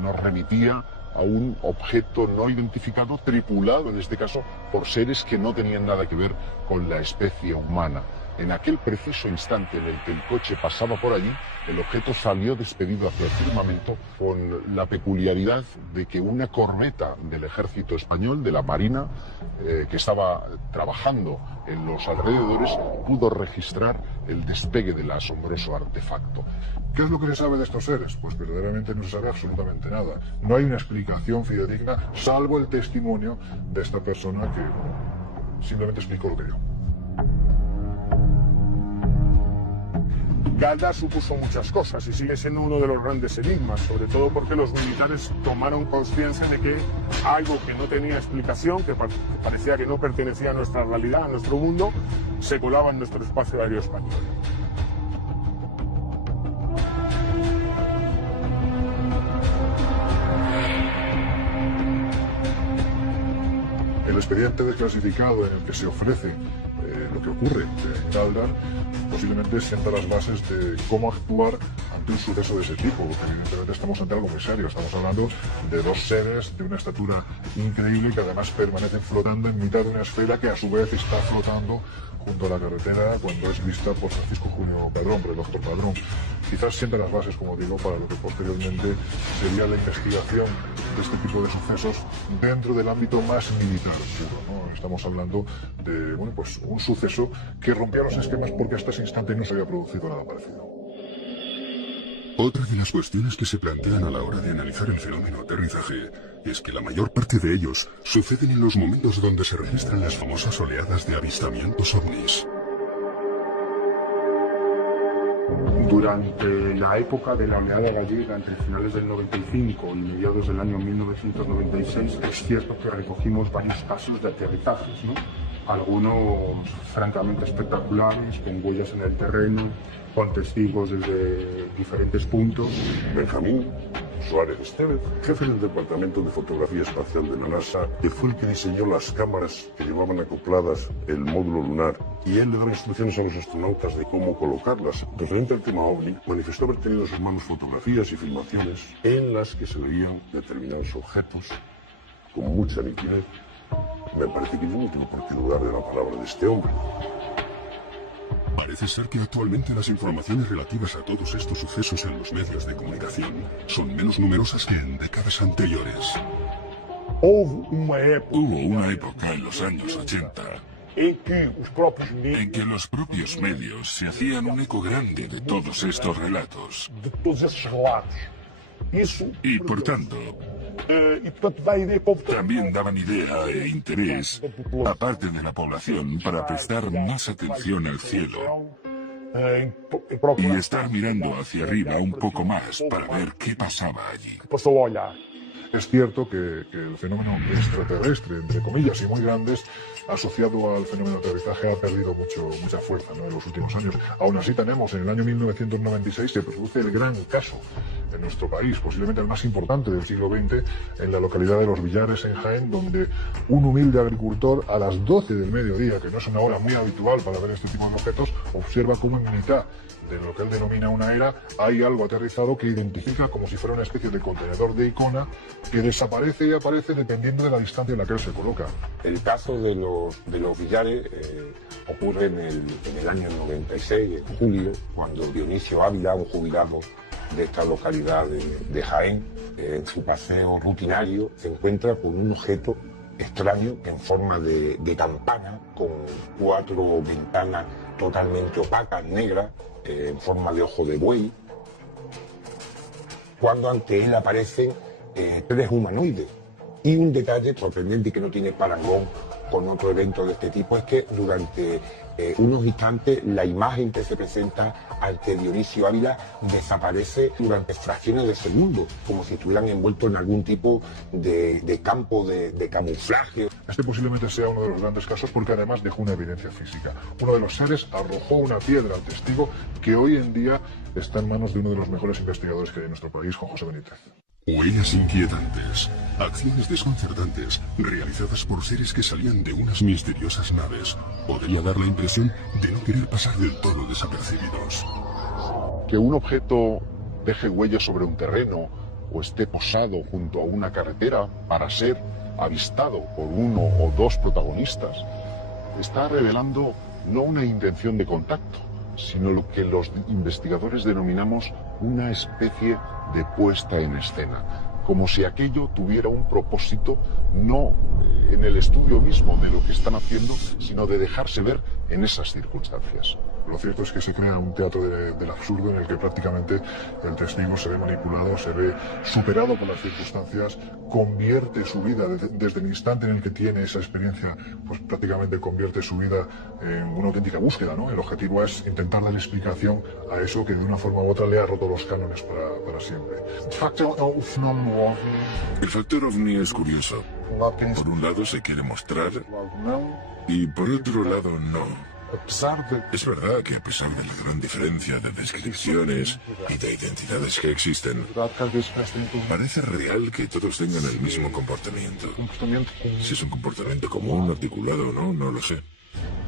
nos remitía a un objeto no identificado, tripulado en este caso por seres que no tenían nada que ver con la especie humana. En aquel preciso instante en el que el coche pasaba por allí, el objeto salió despedido hacia el firmamento con la peculiaridad de que una corbeta del ejército español, de la Marina, que estaba trabajando en los alrededores, pudo registrar el despegue del asombroso artefacto. ¿Qué es lo que se sabe de estos seres? Pues verdaderamente no se sabe absolutamente nada. No hay una explicación fidedigna, salvo el testimonio de esta persona que simplemente explicó lo que vio. Gáldar supuso muchas cosas y sigue siendo uno de los grandes enigmas, sobre todo porque los militares tomaron conciencia de que algo que no tenía explicación, que parecía que no pertenecía a nuestra realidad, a nuestro mundo, se colaba en nuestro espacio aéreo español. El expediente desclasificado en el que se ofrece lo que ocurre en Gáldar posiblemente sienta las bases de cómo actuar ante un suceso de ese tipo, porque evidentemente estamos ante algo muy serio. Estamos hablando de dos seres de una estatura increíble que además permanecen flotando en mitad de una esfera que a su vez está flotando junto a la carretera cuando es vista por Francisco Julio Padrón, por el doctor Padrón. Quizás sienta las bases, como digo, para lo que posteriormente sería la investigación de este tipo de sucesos dentro del ámbito más militar puro, ¿no? Estamos hablando de pues un suceso que rompía los esquemas porque hasta ese instante no se había producido nada parecido. Otra de las cuestiones que se plantean a la hora de analizar el fenómeno aterrizaje es que la mayor parte de ellos suceden en los momentos donde se registran las famosas oleadas de avistamientos ovnis. Durante la época de la oleada gallega, entre finales del 95 y mediados del año 1996, es cierto que recogimos varios casos de aterrizajes, ¿no? Algunos francamente espectaculares, con huellas en el terreno, con testigos desde diferentes puntos. Benjamín Suárez Estevez, jefe del Departamento de Fotografía Espacial de la NASA, que fue el que diseñó las cámaras que llevaban acopladas el módulo lunar, y él le daba instrucciones a los astronautas de cómo colocarlas. Referente al tema OVNI, manifestó haber tenido en sus manos fotografías y filmaciones en las que se veían determinados objetos con mucha nitidez. Me parece que yo no tengo por qué dudar de la palabra de este hombre. Parece ser que actualmente las informaciones relativas a todos estos sucesos en los medios de comunicación son menos numerosas que en décadas anteriores. Hubo una época en los años 80 en que los propios medios se hacían un eco grande de todos estos relatos. Y por tanto, también daban idea e interés a parte de la población para prestar más atención al cielo y estar mirando hacia arriba un poco más para ver qué pasaba allí. Es cierto que el fenómeno extraterrestre, entre comillas, y muy grandes, asociado al fenómeno de aterrizaje, ha perdido mucha fuerza, ¿no?, en los últimos años. Aún así tenemos, en el año 1996, se produce el gran caso en nuestro país, posiblemente el más importante del siglo XX, en la localidad de Los Villares, en Jaén, donde un humilde agricultor, a las 12 del mediodía, que no es una hora muy habitual para ver este tipo de objetos, observa cómo en mitad de lo que él denomina una era, hay algo aterrizado que identifica como si fuera una especie de contenedor de icona que desaparece y aparece dependiendo de la distancia en la que él se coloca. El caso de los Villares ocurre en el año 96, en julio, cuando Dionisio Ávila, un jubilado de esta localidad de Jaén, en su paseo rutinario, se encuentra con un objeto extraño en forma de campana, con 4 ventanas totalmente opacas, negras, en forma de ojo de buey, cuando ante él aparecen 3 humanoides y un detalle sorprendente que no tiene parangón con otro evento de este tipo es que durante unos instantes la imagen que se presenta ante Dionisio Ávila desaparece durante fracciones de segundo, como si estuvieran envueltos en algún tipo de campo de camuflaje. Este posiblemente sea uno de los grandes casos porque además dejó una evidencia física. Uno de los seres arrojó una piedra al testigo que hoy en día está en manos de uno de los mejores investigadores que hay en nuestro país, Juan José Benítez. Huellas inquietantes, acciones desconcertantes, realizadas por seres que salían de unas misteriosas naves, podría dar la impresión de no querer pasar del todo desapercibidos. Que un objeto deje huellas sobre un terreno o esté posado junto a una carretera para ser avistado por uno o dos protagonistas, está revelando no una intención de contacto, sino lo que los investigadores denominamos una especie de puesta en escena, como si aquello tuviera un propósito no en el estudio mismo de lo que están haciendo, sino de dejarse ver en esas circunstancias. Lo cierto es que se crea un teatro del absurdo en el que prácticamente el testigo se ve manipulado, se ve superado por las circunstancias, convierte su vida desde el instante en el que tiene esa experiencia, pues prácticamente convierte su vida en una auténtica búsqueda, ¿no? El objetivo es intentar dar explicación a eso que de una forma u otra le ha roto los cánones para siempre. El factor ovni es curioso. Por un lado se quiere mostrar y por otro lado no. Es verdad que a pesar de la gran diferencia de descripciones y de identidades que existen, parece real que todos tengan el mismo comportamiento. Si es un comportamiento común, articulado o no, no lo sé.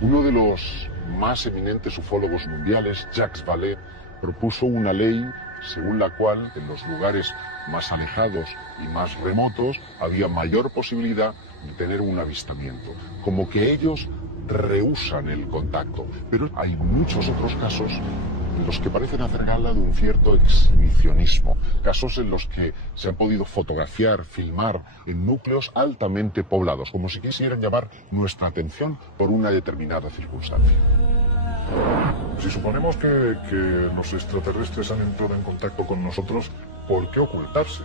Uno de los más eminentes ufólogos mundiales, Jacques Vallée, propuso una ley según la cual en los lugares más alejados y más remotos había mayor posibilidad de tener un avistamiento, como que ellos rehúsan el contacto. Pero hay muchos otros casos en los que parecen hacer gala de un cierto exhibicionismo, casos en los que se han podido fotografiar, filmar en núcleos altamente poblados, como si quisieran llamar nuestra atención por una determinada circunstancia. Si suponemos que los extraterrestres han entrado en contacto con nosotros, ¿por qué ocultarse?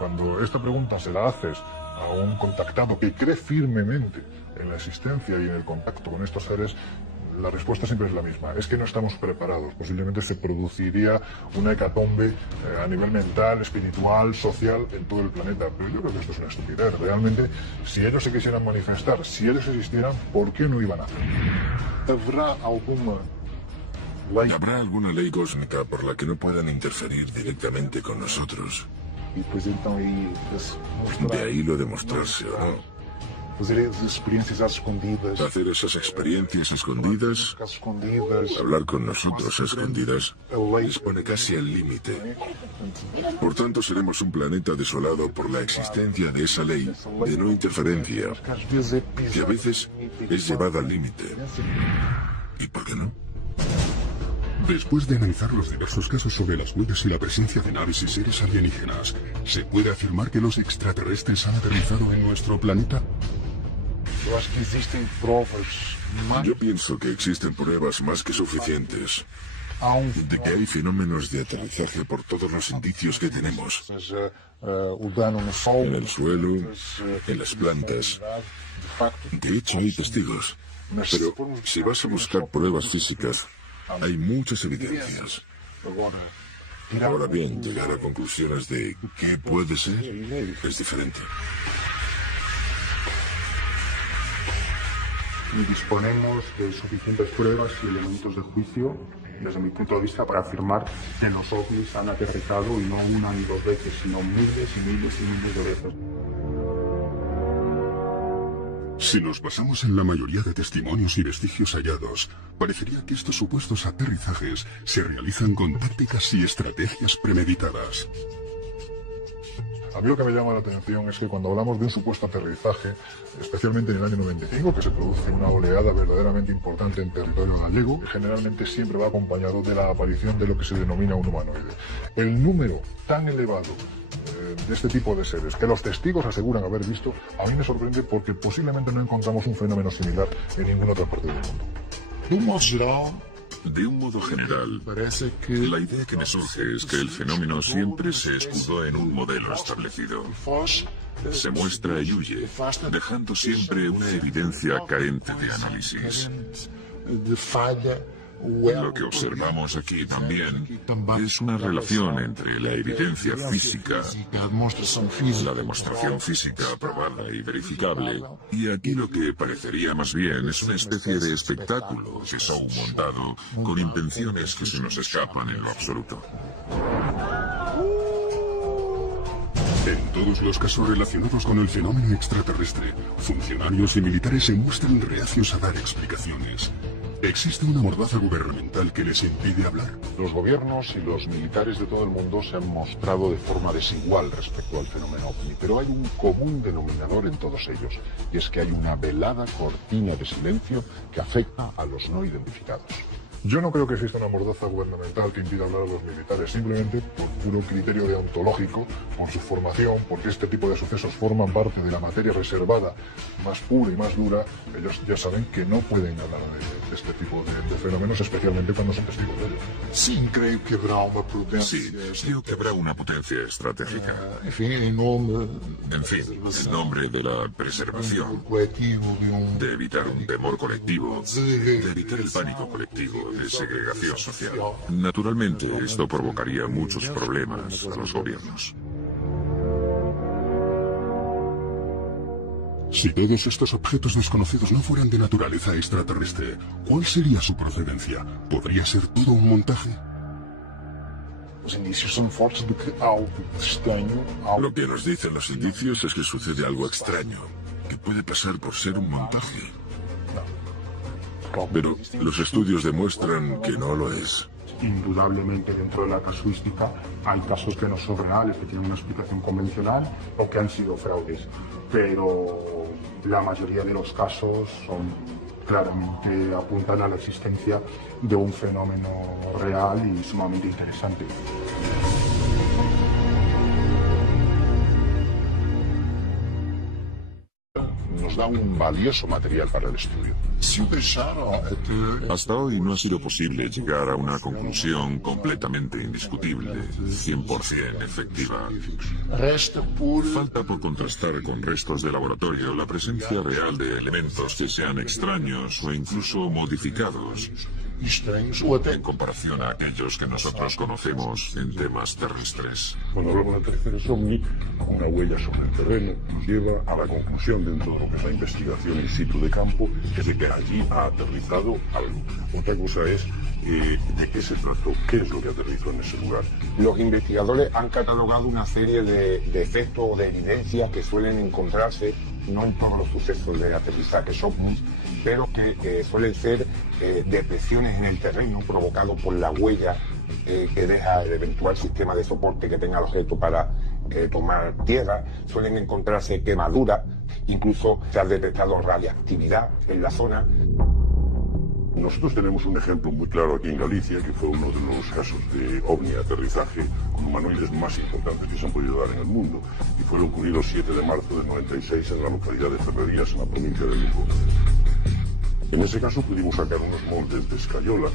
Cuando esta pregunta se la haces a un contactado que cree firmemente en la existencia y en el contacto con estos seres, la respuesta siempre es la misma. Es que no estamos preparados. Posiblemente se produciría una hecatombe a nivel mental, espiritual, social en todo el planeta. Pero yo creo que esto es una estupidez. Realmente, si ellos se quisieran manifestar, si ellos existieran, ¿por qué no iban a hacerlo? ¿Habrá alguna ley cósmica por la que no puedan interferir directamente con nosotros? De ahí lo de mostrarse o no. Hacer esas experiencias escondidas, hablar con nosotros a escondidas, les pone casi al límite. Por tanto, seremos un planeta desolado por la existencia de esa ley de no interferencia, que a veces es llevada al límite. ¿Y por qué no? Después de analizar los diversos casos sobre las huellas y la presencia de naves y seres alienígenas, ¿se puede afirmar que los extraterrestres han aterrizado en nuestro planeta? Yo pienso que existen pruebas más que suficientes de que hay fenómenos de aterrizaje por todos los indicios que tenemos. En el suelo, en las plantas. De hecho, hay testigos. Pero si vas a buscar pruebas físicas, hay muchas evidencias. Ahora bien, llegar a conclusiones de qué puede ser es diferente. Disponemos de suficientes pruebas y elementos de juicio, desde mi punto de vista, para afirmar que los ovnis han aterrizado y no una ni dos veces, sino miles y miles y miles de veces. Si nos basamos en la mayoría de testimonios y vestigios hallados, parecería que estos supuestos aterrizajes se realizan con tácticas y estrategias premeditadas. A mí lo que me llama la atención es que cuando hablamos de un supuesto aterrizaje, especialmente en el año 95, que se produce una oleada verdaderamente importante en territorio gallego, generalmente siempre va acompañado de la aparición de lo que se denomina un humanoide. El número tan elevado de este tipo de seres que los testigos aseguran haber visto, a mí me sorprende porque posiblemente no encontramos un fenómeno similar en ninguna otra parte del mundo. De un modo general, la idea que me surge es que el fenómeno siempre se escudó en un modelo establecido. Se muestra y huye, dejando siempre una evidencia carente de análisis. Lo que observamos aquí también es una relación entre la evidencia física, la demostración física probada y verificable, y aquí lo que parecería más bien es una especie de espectáculo, de show montado, con intenciones que se nos escapan en lo absoluto. En todos los casos relacionados con el fenómeno extraterrestre, funcionarios y militares se muestran reacios a dar explicaciones. ¿Existe una mordaza gubernamental que les impide hablar? Los gobiernos y los militares de todo el mundo se han mostrado de forma desigual respecto al fenómeno OVNI, pero hay un común denominador en todos ellos, y es que hay una velada cortina de silencio que afecta a los no identificados. Yo no creo que exista una mordaza gubernamental que impida hablar a los militares, simplemente por puro criterio deontológico, por su formación, porque este tipo de sucesos forman parte de la materia reservada más pura y más dura. Ellos ya saben que no pueden hablar de este tipo de fenómenos, especialmente cuando son testigos de ellos. Sí, creo que habrá una potencia. Sí, creo que habrá una potencia estratégica. En fin, en nombre de la preservación, de evitar un temor colectivo, de evitar el pánico colectivo, de segregación social. Naturalmente, esto provocaría muchos problemas a los gobiernos. Si todos estos objetos desconocidos no fueran de naturaleza extraterrestre, ¿cuál sería su procedencia? ¿Podría ser todo un montaje? Los indicios son fuertes de que algo extraño... Lo que nos dicen los indicios es que sucede algo extraño, que puede pasar por ser un montaje. Pero los estudios demuestran que no lo es. Indudablemente dentro de la casuística hay casos que no son reales, que tienen una explicación convencional o que han sido fraudes, pero la mayoría de los casos son claramente apuntan a la existencia de un fenómeno real y sumamente interesante. Nos da un valioso material para el estudio. Hasta hoy no ha sido posible llegar a una conclusión completamente indiscutible, 100% efectiva. Falta por contrastar con restos de laboratorio la presencia real de elementos que sean extraños o incluso modificados, en comparación a aquellos que nosotros conocemos en temas terrestres. Cuando hablamos de terrestres OVNI, una huella sobre el terreno nos lleva a la conclusión dentro de lo que es la investigación in situ de campo, que es de que allí ha aterrizado algo. Otra cosa es de qué se trató, qué es lo que aterrizó en ese lugar. Los investigadores han catalogado una serie de efectos o de evidencias que suelen encontrarse no en todos los sucesos de aterrizajes OVNIs, pero que suelen ser depresiones en el terreno provocados por la huella que deja el eventual sistema de soporte que tenga el objeto para tomar tierra. Suelen encontrarse quemaduras, incluso se ha detectado radiactividad en la zona. Nosotros tenemos un ejemplo muy claro aquí en Galicia, que fue uno de los casos de ovni aterrizaje con humanoides más importantes que se han podido dar en el mundo, y fue ocurrido el 7 de marzo del 96 en la localidad de Ferrerías, en la provincia de Lugo. En ese caso pudimos sacar unos moldes de escayola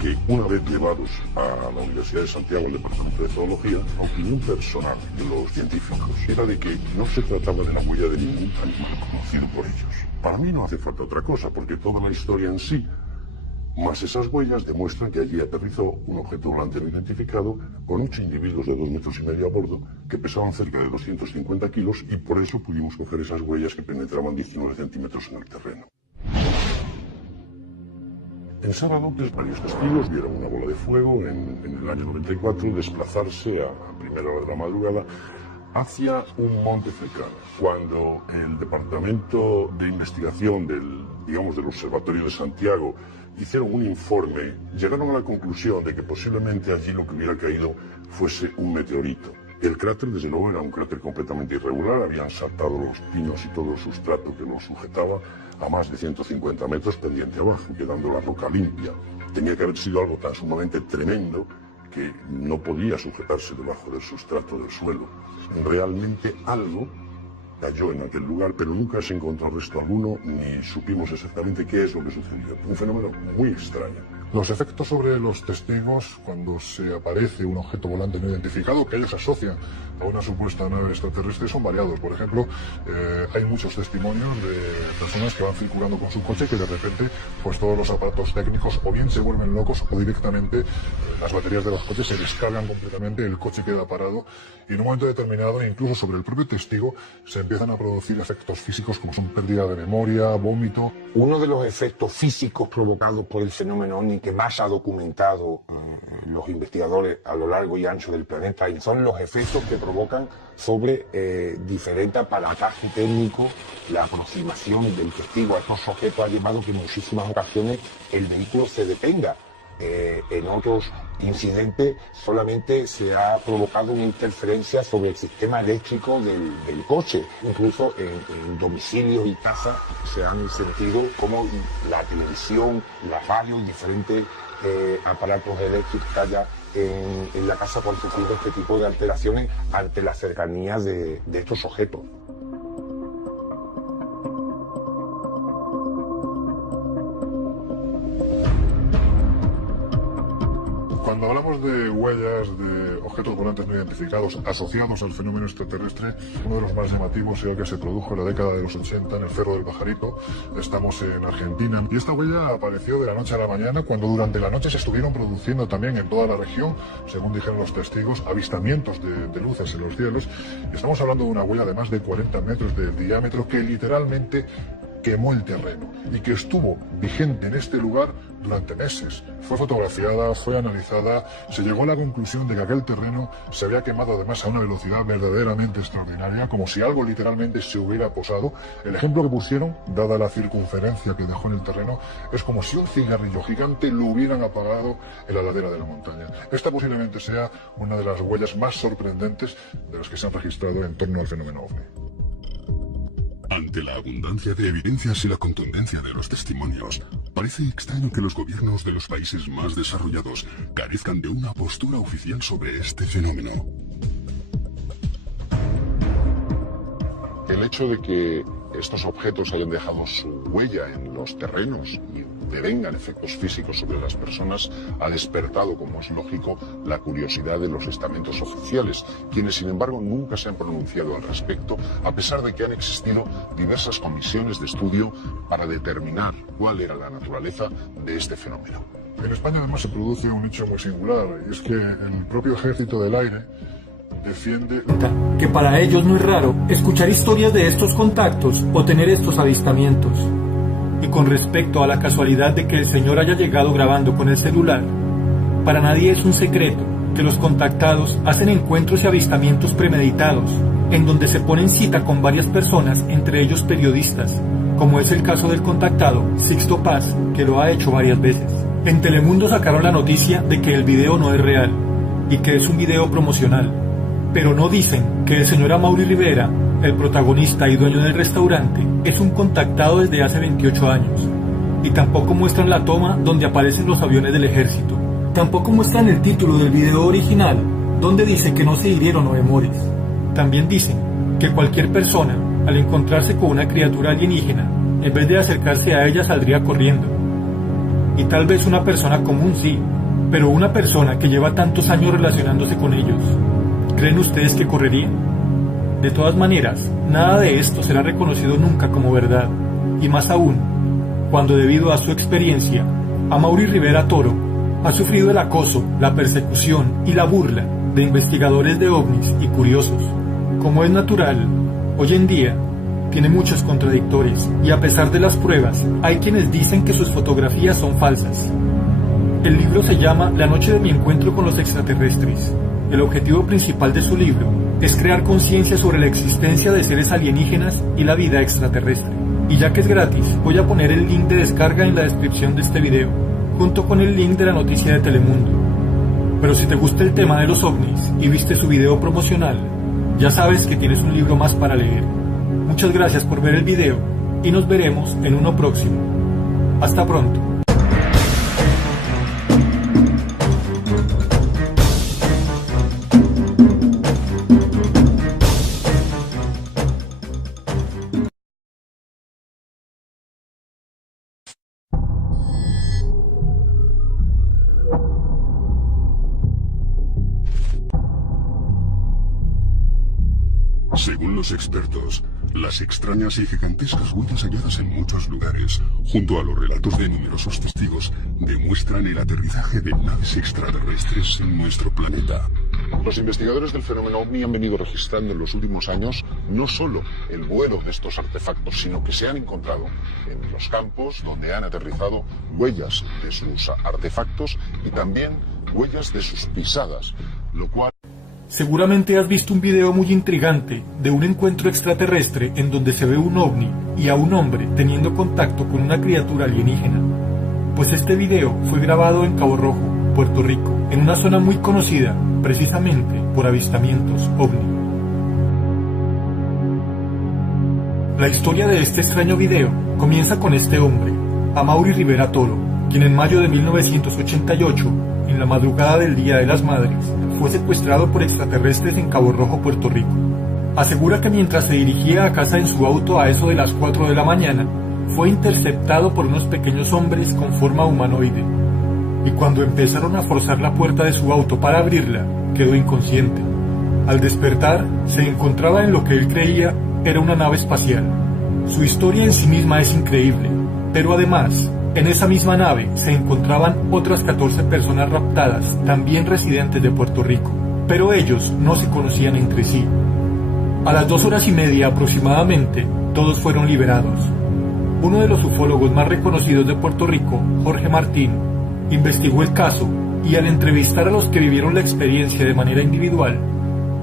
que, una vez llevados a la Universidad de Santiago, el Departamento de Zoología, la opinión personal de los científicos era de que no se trataba de la huella de ningún animal conocido por ellos. Para mí no hace falta otra cosa, porque toda la historia en sí, más esas huellas, demuestran que allí aterrizó un objeto volante no identificado con 8 individuos de 2,5 metros a bordo que pesaban cerca de 250 kilos, y por eso pudimos coger esas huellas que penetraban 19 centímetros en el terreno. En sábado, varios testigos vieron una bola de fuego en el año 94 desplazarse a primera hora de la madrugada hacia un monte cercano. Cuando el Departamento de Investigación del Observatorio de Santiago hicieron un informe, llegaron a la conclusión de que posiblemente allí lo que hubiera caído fuese un meteorito. El cráter, desde luego, era un cráter completamente irregular, habían saltado los pinos y todo el sustrato que lo sujetaba a más de 150 metros pendiente abajo, quedando la roca limpia. Tenía que haber sido algo tan sumamente tremendo que no podía sujetarse debajo del sustrato del suelo. Realmente algo cayó en aquel lugar, pero nunca se encontró resto alguno, ni supimos exactamente qué es lo que sucedió. Un fenómeno muy extraño. Los efectos sobre los testigos cuando se aparece un objeto volante no identificado que ellos asocian a una supuesta nave extraterrestre son variados. Por ejemplo, hay muchos testimonios de personas que van circulando con su coche que de repente pues todos los aparatos técnicos o bien se vuelven locos o directamente las baterías de los coches se descargan completamente, el coche queda parado y en un momento determinado, incluso sobre el propio testigo, se empiezan a producir efectos físicos como son pérdida de memoria, vómito. Uno de los efectos físicos provocados por el fenómeno OVNI que más ha documentado los investigadores a lo largo y ancho del planeta y son los efectos que provocan sobre diferente aparataje técnico. La aproximación del testigo a estos objetos ha llevado que en muchísimas ocasiones el vehículo se detenga. En otros incidentes solamente se ha provocado una interferencia sobre el sistema eléctrico del coche. Incluso en domicilios y casas se han sentido como la televisión, la radio y diferentes aparatos eléctricos que haya en la casa han sufrido este tipo de alteraciones ante la cercanía de estos objetos. Cuando hablamos de huellas de objetos volantes no identificados asociados al fenómeno extraterrestre, uno de los más llamativos es el que se produjo en la década de los 80 en el Cerro del Pajarito. Estamos en Argentina y esta huella apareció de la noche a la mañana cuando durante la noche se estuvieron produciendo también en toda la región, según dijeron los testigos, avistamientos de luces en los cielos. Estamos hablando de una huella de más de 40 metros de diámetro que literalmente quemó el terreno y que estuvo vigente en este lugar durante meses. Fue fotografiada, fue analizada, se llegó a la conclusión de que aquel terreno se había quemado además a una velocidad verdaderamente extraordinaria, como si algo literalmente se hubiera posado. El ejemplo que pusieron, dada la circunferencia que dejó en el terreno, es como si un cigarrillo gigante lo hubieran apagado en la ladera de la montaña. Esta posiblemente sea una de las huellas más sorprendentes de las que se han registrado en torno al fenómeno OVNI. Ante la abundancia de evidencias y la contundencia de los testimonios, parece extraño que los gobiernos de los países más desarrollados carezcan de una postura oficial sobre este fenómeno. El hecho de que estos objetos hayan dejado su huella en los terrenos y devengan efectos físicos sobre las personas ha despertado, como es lógico, la curiosidad de los estamentos oficiales, quienes sin embargo nunca se han pronunciado al respecto, a pesar de que han existido diversas comisiones de estudio para determinar cuál era la naturaleza de este fenómeno. En España además se produce un hecho muy singular, y es que el propio Ejército del Aire defiende que para ellos no es raro escuchar historias de estos contactos o tener estos avistamientos. Y con respecto a la casualidad de que el señor haya llegado grabando con el celular, para nadie es un secreto que los contactados hacen encuentros y avistamientos premeditados, en donde se ponen cita con varias personas, entre ellos periodistas, como es el caso del contactado Sixto Paz, que lo ha hecho varias veces. En Telemundo sacaron la noticia de que el video no es real y que es un video promocional, pero no dicen que el señor Amaury Rivera, el protagonista y dueño del restaurante, es un contactado desde hace 28 años. Y tampoco muestran la toma donde aparecen los aviones del ejército. Tampoco muestran el título del video original, donde dice que no se hirieron 9 mores. También dicen que cualquier persona, al encontrarse con una criatura alienígena, en vez de acercarse a ella saldría corriendo. Y tal vez una persona común sí, pero una persona que lleva tantos años relacionándose con ellos, ¿creen ustedes que correrían? De todas maneras, nada de esto será reconocido nunca como verdad, y más aún, cuando debido a su experiencia, Amaury Rivera Toro ha sufrido el acoso, la persecución y la burla de investigadores de ovnis y curiosos. Como es natural, hoy en día tiene muchos contradictores, y a pesar de las pruebas, hay quienes dicen que sus fotografías son falsas. El libro se llama La noche de mi encuentro con los extraterrestres. El objetivo principal de su libro es crear conciencia sobre la existencia de seres alienígenas y la vida extraterrestre. Y ya que es gratis, voy a poner el link de descarga en la descripción de este video, junto con el link de la noticia de Telemundo. Pero si te gusta el tema de los ovnis y viste su video promocional, ya sabes que tienes un libro más para leer. Muchas gracias por ver el video y nos veremos en uno próximo. Hasta pronto. Según los expertos, las extrañas y gigantescas huellas halladas en muchos lugares, junto a los relatos de numerosos testigos, demuestran el aterrizaje de naves extraterrestres en nuestro planeta. Los investigadores del fenómeno OVNI han venido registrando en los últimos años no solo el vuelo de estos artefactos, sino que se han encontrado en los campos donde han aterrizado huellas de sus artefactos y también huellas de sus pisadas, lo cual... Seguramente has visto un video muy intrigante de un encuentro extraterrestre en donde se ve un ovni y a un hombre teniendo contacto con una criatura alienígena. Pues este video fue grabado en Cabo Rojo, Puerto Rico, en una zona muy conocida precisamente por avistamientos ovni. La historia de este extraño video comienza con este hombre, Amaury Rivera Toro, quien en mayo de 1988, en la madrugada del Día de las Madres, fue secuestrado por extraterrestres en Cabo Rojo, Puerto Rico. Asegura que mientras se dirigía a casa en su auto a eso de las 4 de la mañana, fue interceptado por unos pequeños hombres con forma humanoide, y cuando empezaron a forzar la puerta de su auto para abrirla, quedó inconsciente. Al despertar, se encontraba en lo que él creía era una nave espacial. Su historia en sí misma es increíble, pero además, en esa misma nave se encontraban otras 14 personas raptadas, también residentes de Puerto Rico, pero ellos no se conocían entre sí. A las 2 horas y media aproximadamente, todos fueron liberados. Uno de los ufólogos más reconocidos de Puerto Rico, Jorge Martín, investigó el caso y al entrevistar a los que vivieron la experiencia de manera individual,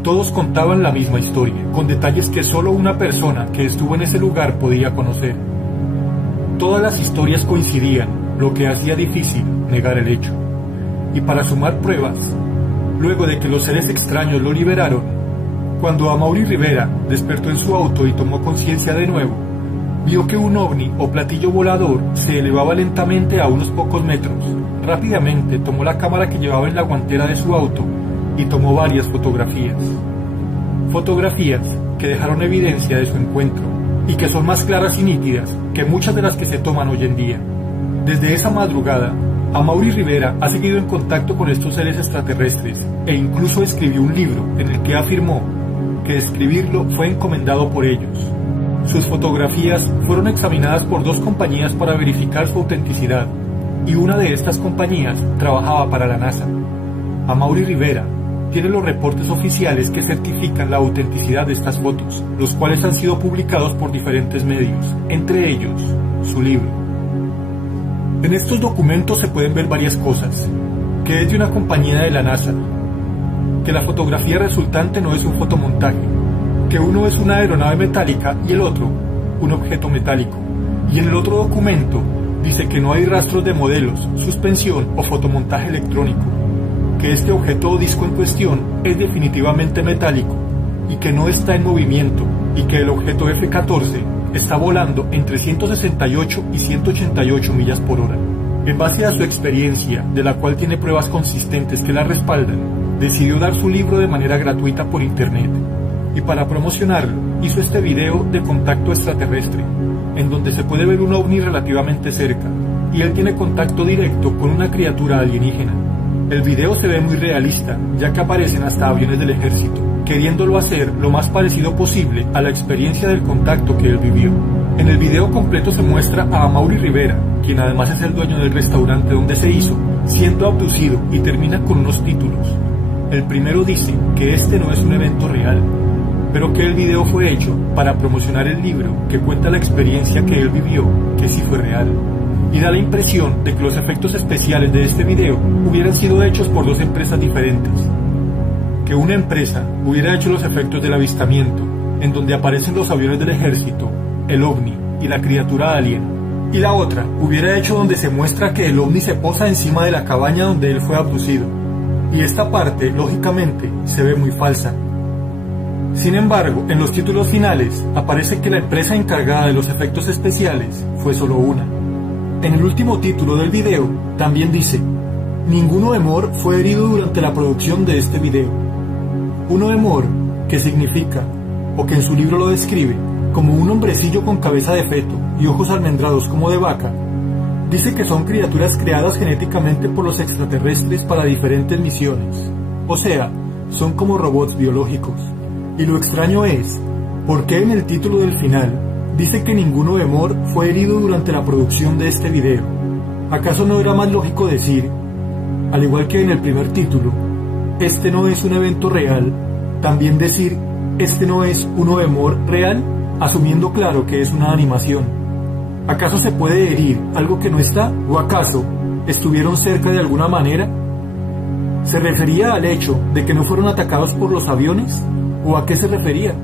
todos contaban la misma historia, con detalles que solo una persona que estuvo en ese lugar podía conocer. Todas las historias coincidían, lo que hacía difícil negar el hecho. Y para sumar pruebas, luego de que los seres extraños lo liberaron, cuando Amaury Rivera despertó en su auto y tomó conciencia de nuevo, vio que un ovni o platillo volador se elevaba lentamente a unos pocos metros. Rápidamente tomó la cámara que llevaba en la guantera de su auto y tomó varias fotografías. Fotografías que dejaron evidencia de su encuentro y que son más claras y nítidas que muchas de las que se toman hoy en día. Desde esa madrugada, Amaury Rivera ha seguido en contacto con estos seres extraterrestres e incluso escribió un libro en el que afirmó que escribirlo fue encomendado por ellos. Sus fotografías fueron examinadas por 2 compañías para verificar su autenticidad, y una de estas compañías trabajaba para la NASA. Amaury Rivera tiene los reportes oficiales que certifican la autenticidad de estas fotos, los cuales han sido publicados por diferentes medios, entre ellos, su libro. En estos documentos se pueden ver varias cosas, que es de una compañía de la NASA, que la fotografía resultante no es un fotomontaje, que uno es una aeronave metálica y el otro, un objeto metálico, y en el otro documento dice que no hay rastros de modelos, suspensión o fotomontaje electrónico, que este objeto o disco en cuestión es definitivamente metálico y que no está en movimiento, y que el objeto F-14 está volando entre 168 y 188 millas por hora. En base a su experiencia, de la cual tiene pruebas consistentes que la respaldan, decidió dar su libro de manera gratuita por internet, y para promocionarlo hizo este video de contacto extraterrestre, en donde se puede ver un ovni relativamente cerca, y él tiene contacto directo con una criatura alienígena. El video se ve muy realista, ya que aparecen hasta aviones del ejército, queriéndolo hacer lo más parecido posible a la experiencia del contacto que él vivió. En el video completo se muestra a Amaury Rivera, quien además es el dueño del restaurante donde se hizo, siendo abducido, y termina con unos títulos. El primero dice que este no es un evento real, pero que el video fue hecho para promocionar el libro que cuenta la experiencia que él vivió, que sí fue real. Y da la impresión de que los efectos especiales de este video hubieran sido hechos por 2 empresas diferentes. Que una empresa hubiera hecho los efectos del avistamiento, en donde aparecen los aviones del ejército, el ovni y la criatura alien, y la otra hubiera hecho donde se muestra que el ovni se posa encima de la cabaña donde él fue abducido. Y esta parte, lógicamente, se ve muy falsa. Sin embargo, en los títulos finales aparece que la empresa encargada de los efectos especiales fue solo una. En el último título del video también dice: ninguno de Mor fue herido durante la producción de este video. Uno de Mor, que significa, o que en su libro lo describe, como un hombrecillo con cabeza de feto y ojos almendrados como de vaca, dice que son criaturas creadas genéticamente por los extraterrestres para diferentes misiones. O sea, son como robots biológicos. Y lo extraño es, ¿por qué en el título del final dice que ninguno de Moore fue herido durante la producción de este video? ¿Acaso no era más lógico decir, al igual que en el primer título, este no es un evento real, también decir, este no es uno de Moore real, asumiendo claro que es una animación? ¿Acaso se puede herir algo que no está? ¿O acaso estuvieron cerca de alguna manera? ¿Se refería al hecho de que no fueron atacados por los aviones? ¿O a qué se refería?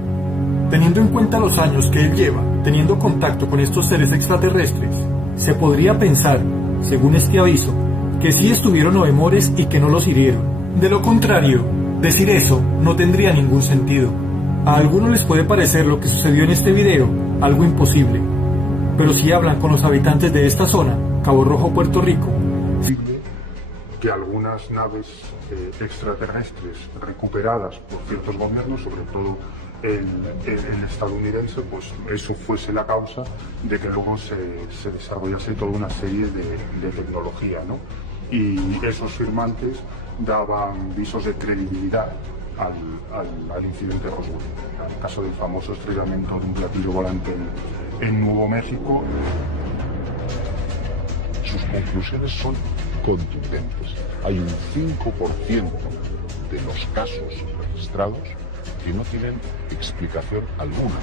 Teniendo en cuenta los años que él lleva teniendo contacto con estos seres extraterrestres, se podría pensar, según este aviso, que sí estuvieron oemores y que no los hirieron. De lo contrario, decir eso no tendría ningún sentido. A algunos les puede parecer lo que sucedió en este video algo imposible, pero si hablan con los habitantes de esta zona, Cabo Rojo, Puerto Rico, que algunas naves extraterrestres recuperadas por ciertos gobiernos, sobre todo el estadounidense, pues eso fuese la causa de que luego se desarrollase toda una serie de tecnología, ¿no? Y esos firmantes daban visos de credibilidad al incidente Roswell, al caso del famoso estrellamiento de un platillo volante en Nuevo México. Sus conclusiones son contundentes. Hay un 5% de los casos registrados que no tienen explicación alguna.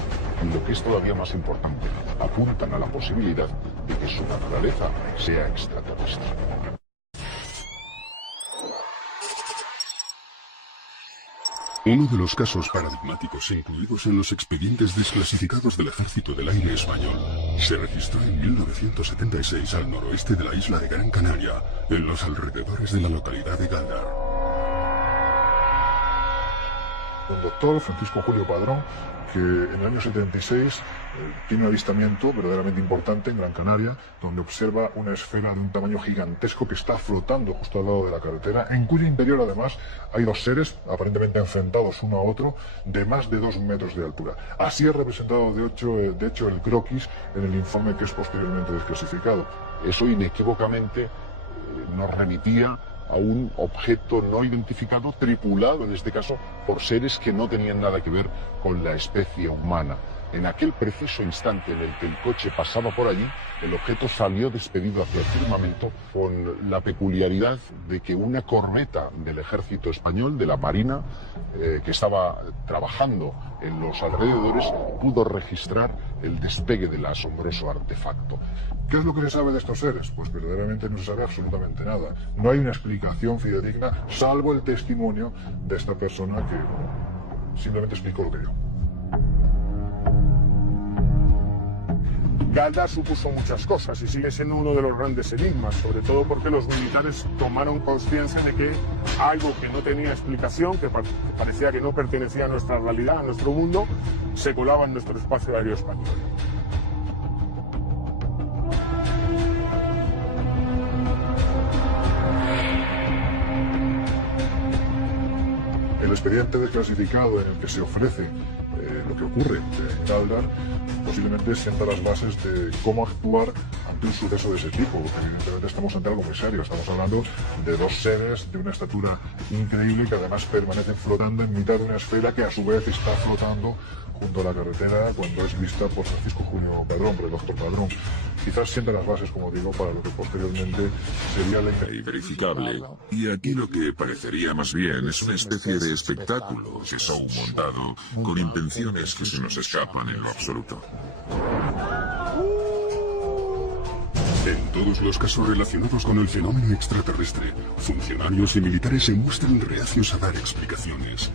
Y lo que es todavía más importante, apuntan a la posibilidad de que su naturaleza sea extraterrestre. Uno de los casos paradigmáticos incluidos en los expedientes desclasificados del Ejército del Aire Español se registró en 1976 al noroeste de la isla de Gran Canaria, en los alrededores de la localidad de Gáldar. Un doctor, Francisco Julio Padrón, que en el año 76 tiene un avistamiento verdaderamente importante en Gran Canaria, donde observa una esfera de un tamaño gigantesco que está flotando justo al lado de la carretera, en cuyo interior además hay dos seres aparentemente enfrentados uno a otro de más de 2 metros de altura. Así es representado de hecho el croquis en el informe que es posteriormente desclasificado. Eso inequívocamente nos remitía a un objeto no identificado, tripulado en este caso por seres que no tenían nada que ver con la especie humana. En aquel preciso instante en el que el coche pasaba por allí, el objeto salió despedido hacia el firmamento con la peculiaridad de que una corbeta del ejército español, de la Marina, que estaba trabajando en los alrededores, pudo registrar el despegue del asombroso artefacto. ¿Qué es lo que se sabe de estos seres? Pues verdaderamente no se sabe absolutamente nada. No hay una explicación fidedigna, salvo el testimonio de esta persona que simplemente explicó lo que vio. Gáldar supuso muchas cosas y sigue siendo uno de los grandes enigmas, sobre todo porque los militares tomaron conciencia de que algo que no tenía explicación, que parecía que no pertenecía a nuestra realidad, a nuestro mundo, se colaba en nuestro espacio aéreo español. El expediente desclasificado en el que se ofrece lo que ocurre en Gáldar posiblemente sienta las bases de cómo actuar ante un suceso de ese tipo. Evidentemente estamos ante algo muy serio, estamos hablando de dos seres de una estatura increíble que además permanecen flotando en mitad de una esfera que a su vez está flotando junto a la carretera cuando es vista por Francisco Julio Padrón, por el doctor Padrón. Quizás sienta las bases, como digo, para lo que posteriormente sería la verificable. Y aquí lo que parecería más bien es una especie de espectáculo, de show montado, con intenciones que se nos escapan en lo absoluto. En todos los casos relacionados con el fenómeno extraterrestre, funcionarios y militares se muestran reacios a dar explicaciones.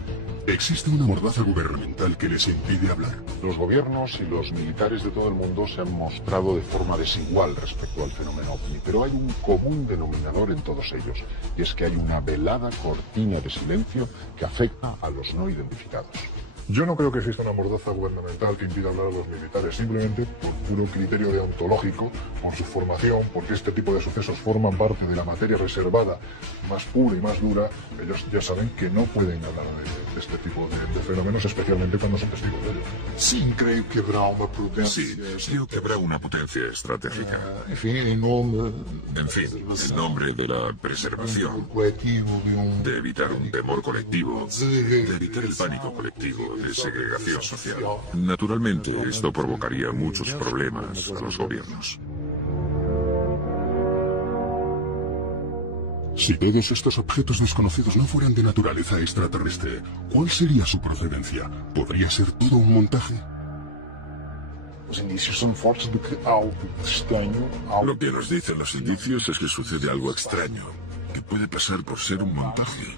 ¿Existe una mordaza gubernamental que les impide hablar? Los gobiernos y los militares de todo el mundo se han mostrado de forma desigual respecto al fenómeno OVNI, pero hay un común denominador en todos ellos, y es que hay una velada cortina de silencio que afecta a los no identificados. Yo no creo que exista una mordaza gubernamental que impida hablar a los militares, simplemente por puro criterio deontológico, por su formación, porque este tipo de sucesos forman parte de la materia reservada más pura y más dura. Ellos ya saben que no pueden hablar de este tipo de fenómenos, especialmente cuando son testigos de ellos. Sí, creo que habrá una potencia. Sí, creo que habrá una potencia estratégica. En fin, en nombre de la preservación, de evitar un temor colectivo, de evitar el pánico colectivo de segregación social. Naturalmente, esto provocaría muchos problemas a los gobiernos. Si todos estos objetos desconocidos no fueran de naturaleza extraterrestre, ¿cuál sería su procedencia? ¿Podría ser todo un montaje? Os indicios son fortes de que algo extraño, Lo que nos dicen los indicios es que sucede algo extraño, que puede pasar por ser un montaje.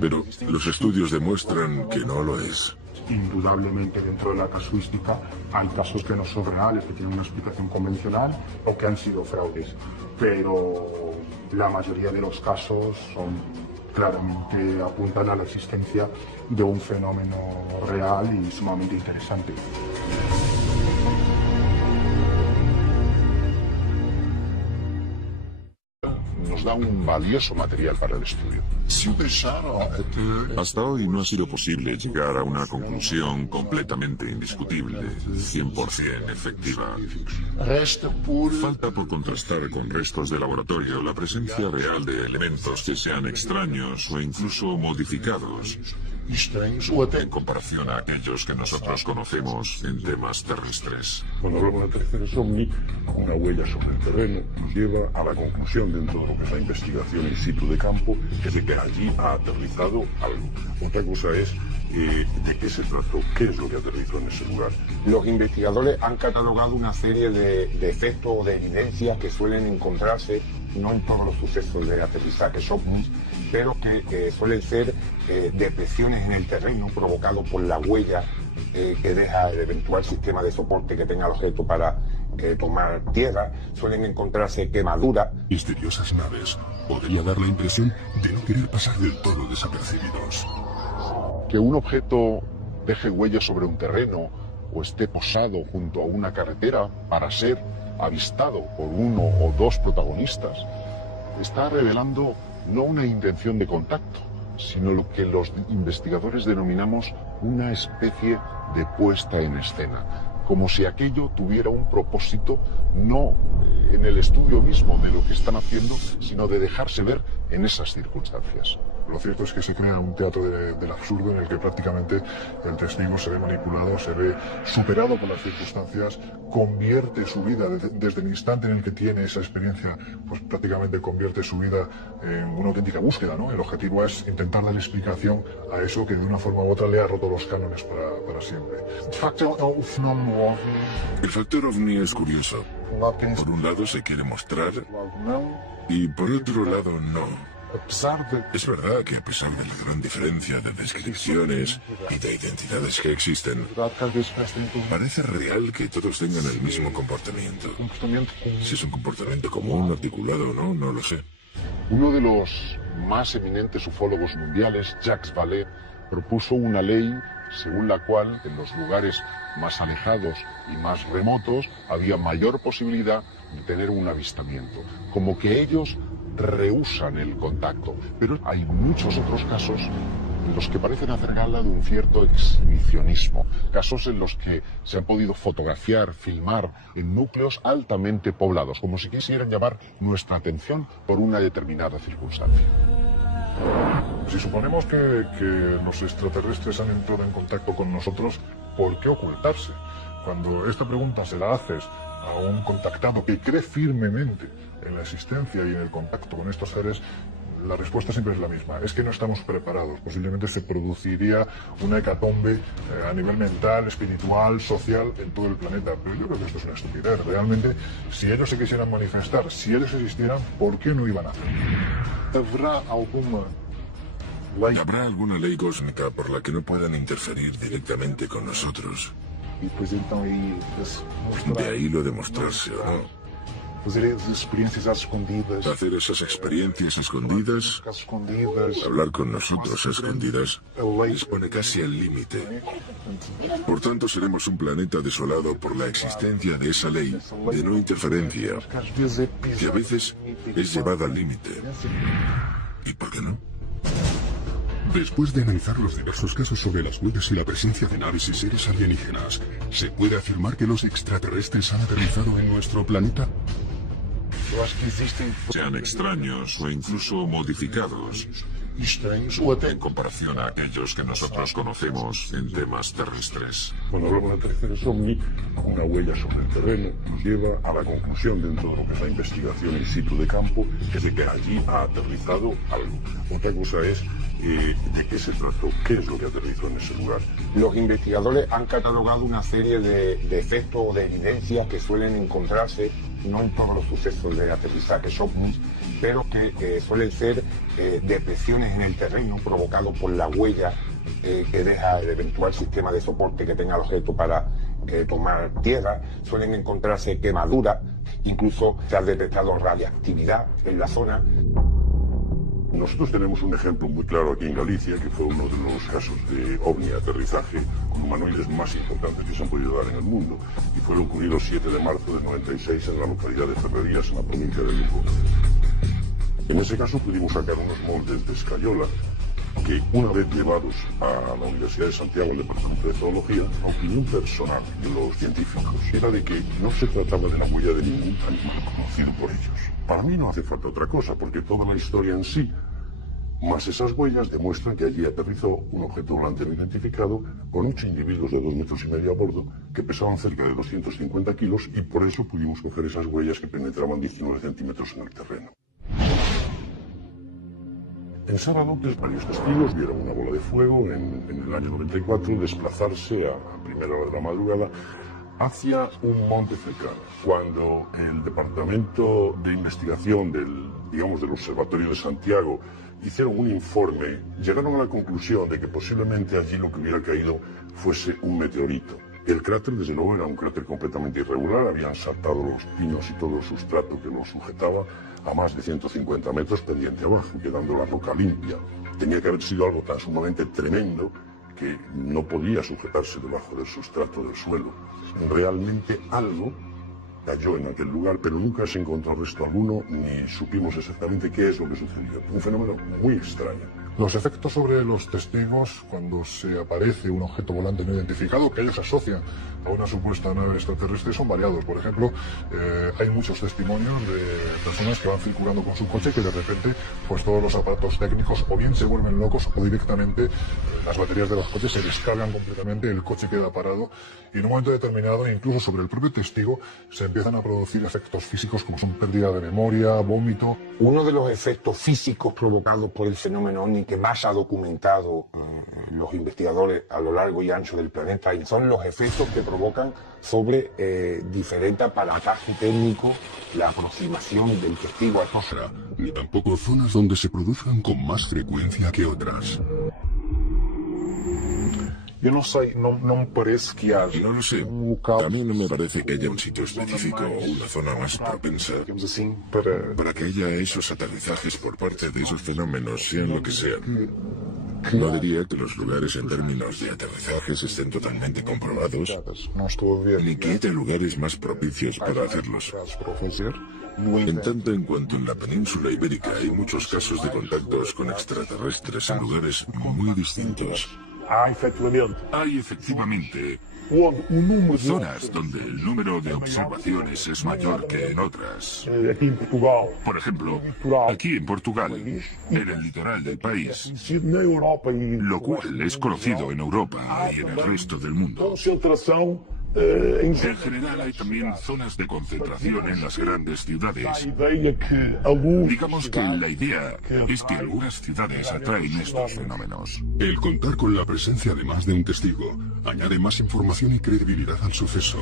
Pero los estudios demuestran que no lo es. Indudablemente dentro de la casuística hay casos que no son reales, que tienen una explicación convencional o que han sido fraudes, pero la mayoría de los casos son claramente apuntan a la existencia de un fenómeno real y sumamente interesante. Nos da un valioso material para el estudio. Hasta hoy no ha sido posible llegar a una conclusión completamente indiscutible, 100% efectiva. Falta por contrastar con restos de laboratorio la presencia real de elementos que sean extraños o incluso modificados, en comparación a aquellos que nosotros conocemos en temas terrestres. Cuando hablamos de terceros ovni, una huella sobre el terreno nos lleva a la conclusión dentro de lo que es la investigación in situ de campo, que es de que allí ha aterrizado algo. Otra cosa es de qué se trató, qué es lo que aterrizó en ese lugar. Los investigadores han catalogado una serie de efectos o de evidencias que suelen encontrarse no en todos los sucesos de aterrizajes ovnis, pero que suelen ser depresiones en el terreno provocados por la huella que deja el eventual sistema de soporte que tenga el objeto para tomar tierra. Suelen encontrarse quemaduras. Misteriosas naves. Podría dar la impresión de no querer pasar del todo desapercibidos. Que un objeto deje huellas sobre un terreno o esté posado junto a una carretera para ser avistado por uno o dos protagonistas, está revelando no una intención de contacto, sino lo que los investigadores denominamos una especie de puesta en escena, como si aquello tuviera un propósito no en el estudio mismo de lo que están haciendo, sino de dejarse ver en esas circunstancias. Lo cierto es que se crea un teatro del absurdo en el que prácticamente el testigo se ve manipulado, se ve superado por las circunstancias, convierte su vida desde el instante en el que tiene esa experiencia, pues prácticamente convierte su vida en una auténtica búsqueda, ¿no? El objetivo es intentar dar explicación a eso que de una forma u otra le ha roto los cánones para siempre. El factor ovni es curioso. Por un lado se quiere mostrar y por otro lado no. Es verdad que a pesar de la gran diferencia de descripciones y de identidades que existen, parece real que todos tengan el mismo comportamiento. Si es un comportamiento común, articulado o no, no lo sé. Uno de los más eminentes ufólogos mundiales, Jacques Vallée, propuso una ley según la cual en los lugares más alejados y más remotos había mayor posibilidad de tener un avistamiento, como que ellos rehúsan el contacto. Pero hay muchos otros casos en los que parecen hacer gala de un cierto exhibicionismo, casos en los que se han podido fotografiar, filmar en núcleos altamente poblados, como si quisieran llamar nuestra atención por una determinada circunstancia. Si suponemos que los extraterrestres han entrado en contacto con nosotros, ¿por qué ocultarse? Cuando esta pregunta se la haces a un contactado que cree firmemente en la existencia y en el contacto con estos seres, la respuesta siempre es la misma. Es que no estamos preparados. Posiblemente se produciría una hecatombe a nivel mental, espiritual, social en todo el planeta. Pero yo creo que esto es una estupidez. Realmente, si ellos se quisieran manifestar, si ellos existieran, ¿por qué no iban a hacerlo? ¿Habrá alguna ley cósmica por la que no puedan interferir directamente con nosotros? De ahí lo de mostrarse o no. Hacer esas experiencias escondidas, hablar con nosotros a escondidas, les pone casi al límite. Por tanto, seremos un planeta desolado por la existencia de esa ley de no interferencia, que a veces es llevada al límite. ¿Y por qué no? Después de analizar los diversos casos sobre las huellas y la presencia de naves y seres alienígenas, ¿se puede afirmar que los extraterrestres han aterrizado en nuestro planeta? Sean extraños o incluso modificados, e estranhos, ou até en comparación a aquellos que nosotros conocemos en temas terrestres. Cuando hablamos de aterrizajes OVNI, una huella sobre el terreno nos lleva a la conclusión dentro de lo que es la investigación in situ de campo, que es de que allí ha aterrizado algo. Otra cosa es de qué se trató, qué es lo que aterrizó en ese lugar. Los investigadores han catalogado una serie de efectos o de evidencias que suelen encontrarse no en todos los sucesos de aterrizajes OVNI, pero que suelen ser depresiones en el terreno provocados por la huella que deja el eventual sistema de soporte que tenga el objeto para tomar tierra. Suelen encontrarse quemaduras, incluso se ha detectado radiactividad en la zona. Nosotros tenemos un ejemplo muy claro aquí en Galicia, que fue uno de los casos de ovni aterrizaje con humanoides más importantes que se han podido dar en el mundo, y fue ocurrido el 7 de marzo del 96 en la localidad de Ferrerías, en la provincia de Lugo. En ese caso pudimos sacar unos moldes de escayola que, una vez llevados a la Universidad de Santiago, al Departamento de Zoología, la opinión personal de los científicos era de que no se trataba de la huella de ningún animal conocido por ellos. Para mí no hace falta otra cosa, porque toda la historia en sí, más esas huellas, demuestran que allí aterrizó un objeto volante no identificado con 8 individuos de 2,5 metros a bordo que pesaban cerca de 250 kilos, y por eso pudimos coger esas huellas que penetraban 19 centímetros en el terreno. El sábado, varios testigos vieron una bola de fuego en el año 94 desplazarse a primera hora de la madrugada hacia un monte cercano. Cuando el Departamento de Investigación del Observatorio de Santiago hicieron un informe, llegaron a la conclusión de que posiblemente allí lo que hubiera caído fuese un meteorito. El cráter, desde luego, era un cráter completamente irregular, habían saltado los pinos y todo el sustrato que lo sujetaba a más de 150 metros pendiente abajo, quedando la roca limpia. Tenía que haber sido algo tan sumamente tremendo que no podía sujetarse debajo del sustrato del suelo. Realmente algo cayó en aquel lugar, pero nunca se encontró resto alguno, ni supimos exactamente qué es lo que sucedió. Un fenómeno muy extraño. Los efectos sobre los testigos cuando se aparece un objeto volante no identificado que ellos asocian a una supuesta nave extraterrestre son variados. Por ejemplo, hay muchos testimonios de personas que van circulando con su coche que de repente pues todos los aparatos técnicos o bien se vuelven locos o directamente las baterías de los coches se descargan completamente, el coche queda parado y en un momento determinado, incluso sobre el propio testigo, se empiezan a producir efectos físicos como son pérdida de memoria, vómito. Uno de los efectos físicos provocados por el fenómeno OVNI que más ha documentado los investigadores a lo largo y ancho del planeta son los efectos que provocan sobre diferente aparataje técnico la aproximación del testigo a atmósfera, ni tampoco zonas donde se produzcan con más frecuencia que otras. Eu não sei, não me parece que haja No lo sé. local. A mí no me parece que haya un sitio específico o una zona más propensa Digamos assim, para para que haya esos aterrizajes por parte de esos fenómenos, sean lo que sean. No diría que los lugares en términos de aterrizajes estén totalmente comprobados, não estou a ver ni que haya lugares más propicios para hacerlos. casos para o fazer. No En entanto, tanto en cuanto en la península ibérica hay muchos casos de contactos con extraterrestres en lugares muy distintos. Hay efectivamente zonas donde el número de observaciones es mayor que en otras. Por ejemplo, aquí en Portugal, en el litoral del país, lo cual es conocido en Europa y en el resto del mundo. En general hay también zonas de concentración en las grandes ciudades. Digamos que la idea es que algunas ciudades atraen estos fenómenos. El contar con la presencia de más de un testigo añade más información y credibilidad al suceso.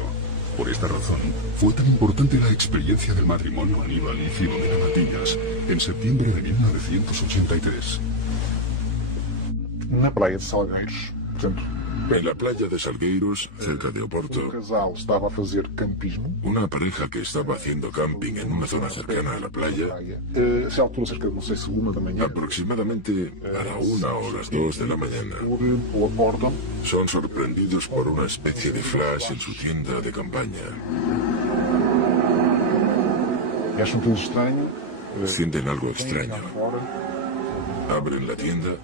Por esta razón, fue tan importante la experiencia del matrimonio Aníbal y Filomena Matías en septiembre de 1983. na praia de Salgueiros, portanto, En la playa de Salgueiros, cerca de Oporto, casal estava a fazer campismo. una pareja que estaba haciendo camping en una zona cercana a la playa, A essa altura, cerca de, não sei se 1 da manhã, aproximadamente a la 1 o las 2 de la mañana, o acordam son sorprendidos por una especie de flash en su tienda de campaña. e acham tudo estranho. Sienten algo Vêm extraño. cá fora Abren la tienda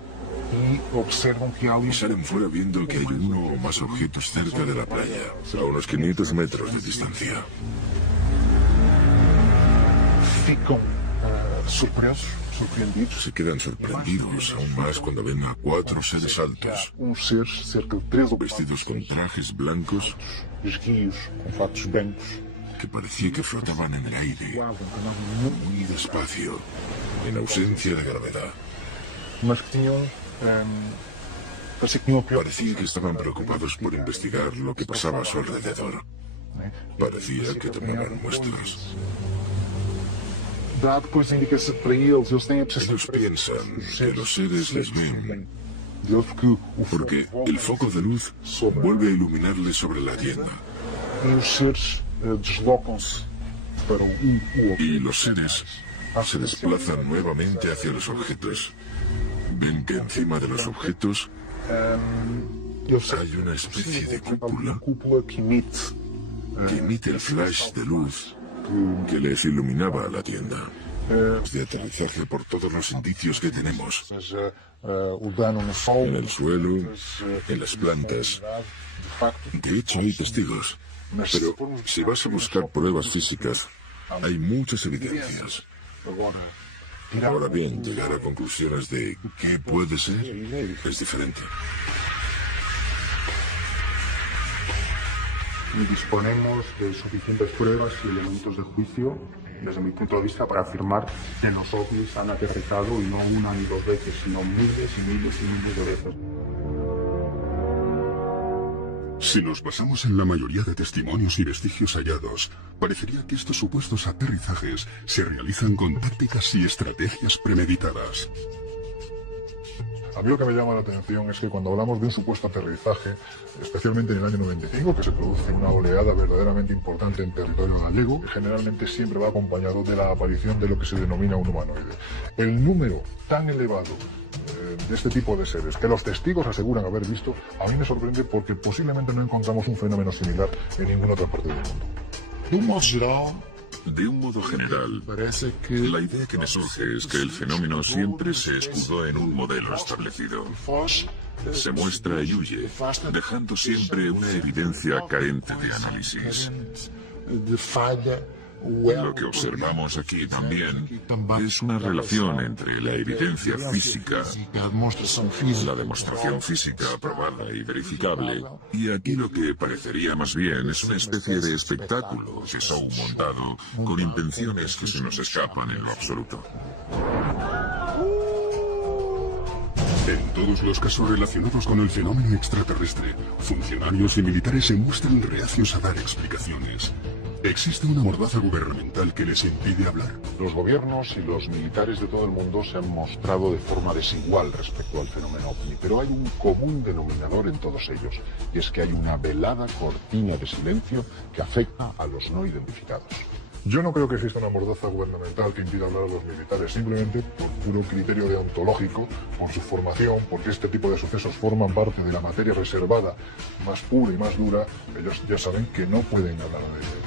e observam que há ali y salen fuera viendo que hay uno o más objetos cerca de la playa, a unos 500 metros de distancia. ficam surpreendidos. Se quedan sorprendidos aún más cuando ven a 4 seres altos, Ser cerca de 3 ou 4 vestidos con trajes blancos esguios com fatos brancos. que parecía que flotaban en el aire, muy despacio, en ausencia de gravedad. Mas que tinham parecia que tinham Parecía que estaban preocupados por investigar lo que pasaba a su alrededor. Parecía que tomaban muestras. dá depois a indicação para eles têm a percepção Ellos piensan que los seres les ven, deles porque el foco de luz vuelve a iluminarles sobre la tienda. e os seres deslocam-se para o outro. Y los seres se desplazan nuevamente hacia los objetos. Ven que encima de los objetos hay una especie de cúpula que emite el flash de luz que les iluminaba la tienda. De aterrizaje por todos los indicios que tenemos. o dano no sol, En el suelo, en las plantas. De hecho, hay testigos. Pero si vas a buscar pruebas físicas, hay muchas evidencias. Ahora bien, llegar a conclusiones de qué puede ser es diferente. Disponemos de suficientes pruebas y elementos de juicio, desde mi punto de vista, para afirmar que los ovnis han aterrizado y no una ni dos veces, sino miles y miles y miles de veces. Si nos basamos en la mayoría de testimonios y vestigios hallados, parecería que estos supuestos aterrizajes se realizan con tácticas y estrategias premeditadas. A mí lo que me llama la atención es que cuando hablamos de un supuesto aterrizaje, especialmente en el año 95, que se produce una oleada verdaderamente importante en territorio gallego, generalmente siempre va acompañado de la aparición de lo que se denomina un humanoide. El número tan elevado de este tipo de seres que los testigos aseguran haber visto, a mí me sorprende porque posiblemente no encontramos un fenómeno similar en ninguna otra parte del mundo. De un modo general, la idea que me surge es que el fenómeno siempre se escudó en un modelo establecido. Se muestra y huye, dejando siempre una evidencia carente de análisis. Lo que observamos aquí también es una relación entre la evidencia física, la demostración física probada y verificable, y aquí lo que parecería más bien es una especie de espectáculo de show montado con intenciones que se nos escapan en lo absoluto. En todos los casos relacionados con el fenómeno extraterrestre, funcionarios y militares se muestran reacios a dar explicaciones. ¿Existe una mordaza gubernamental que les impide hablar? Los gobiernos y los militares de todo el mundo se han mostrado de forma desigual respecto al fenómeno ovni, pero hay un común denominador en todos ellos, y es que hay una velada cortina de silencio que afecta a los no identificados. Yo no creo que exista una mordaza gubernamental que impida hablar a los militares, simplemente por puro criterio deontológico, por su formación, porque este tipo de sucesos forman parte de la materia reservada más pura y más dura. Ellos ya saben que no pueden hablar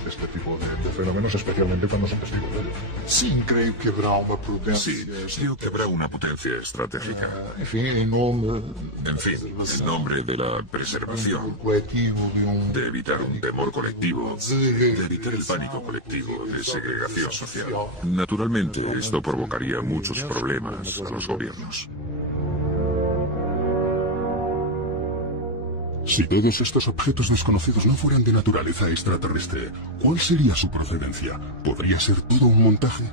de este tipo de fenómenos, especialmente cuando son testigos de ellos. sim, creio que haverá uma Sí, prudência. creo que habrá una potencia estratégica. Enfim, em nome En fin, en nombre de la preservación, coletivo de evitar un temor colectivo, de evitar el pánico colectivo, de segregación social. Naturalmente, esto provocaría muchos problemas a los gobiernos. Si todos estos objetos desconocidos no fueran de naturaleza extraterrestre, ¿cuál sería su procedencia? ¿Podría ser todo un montaje?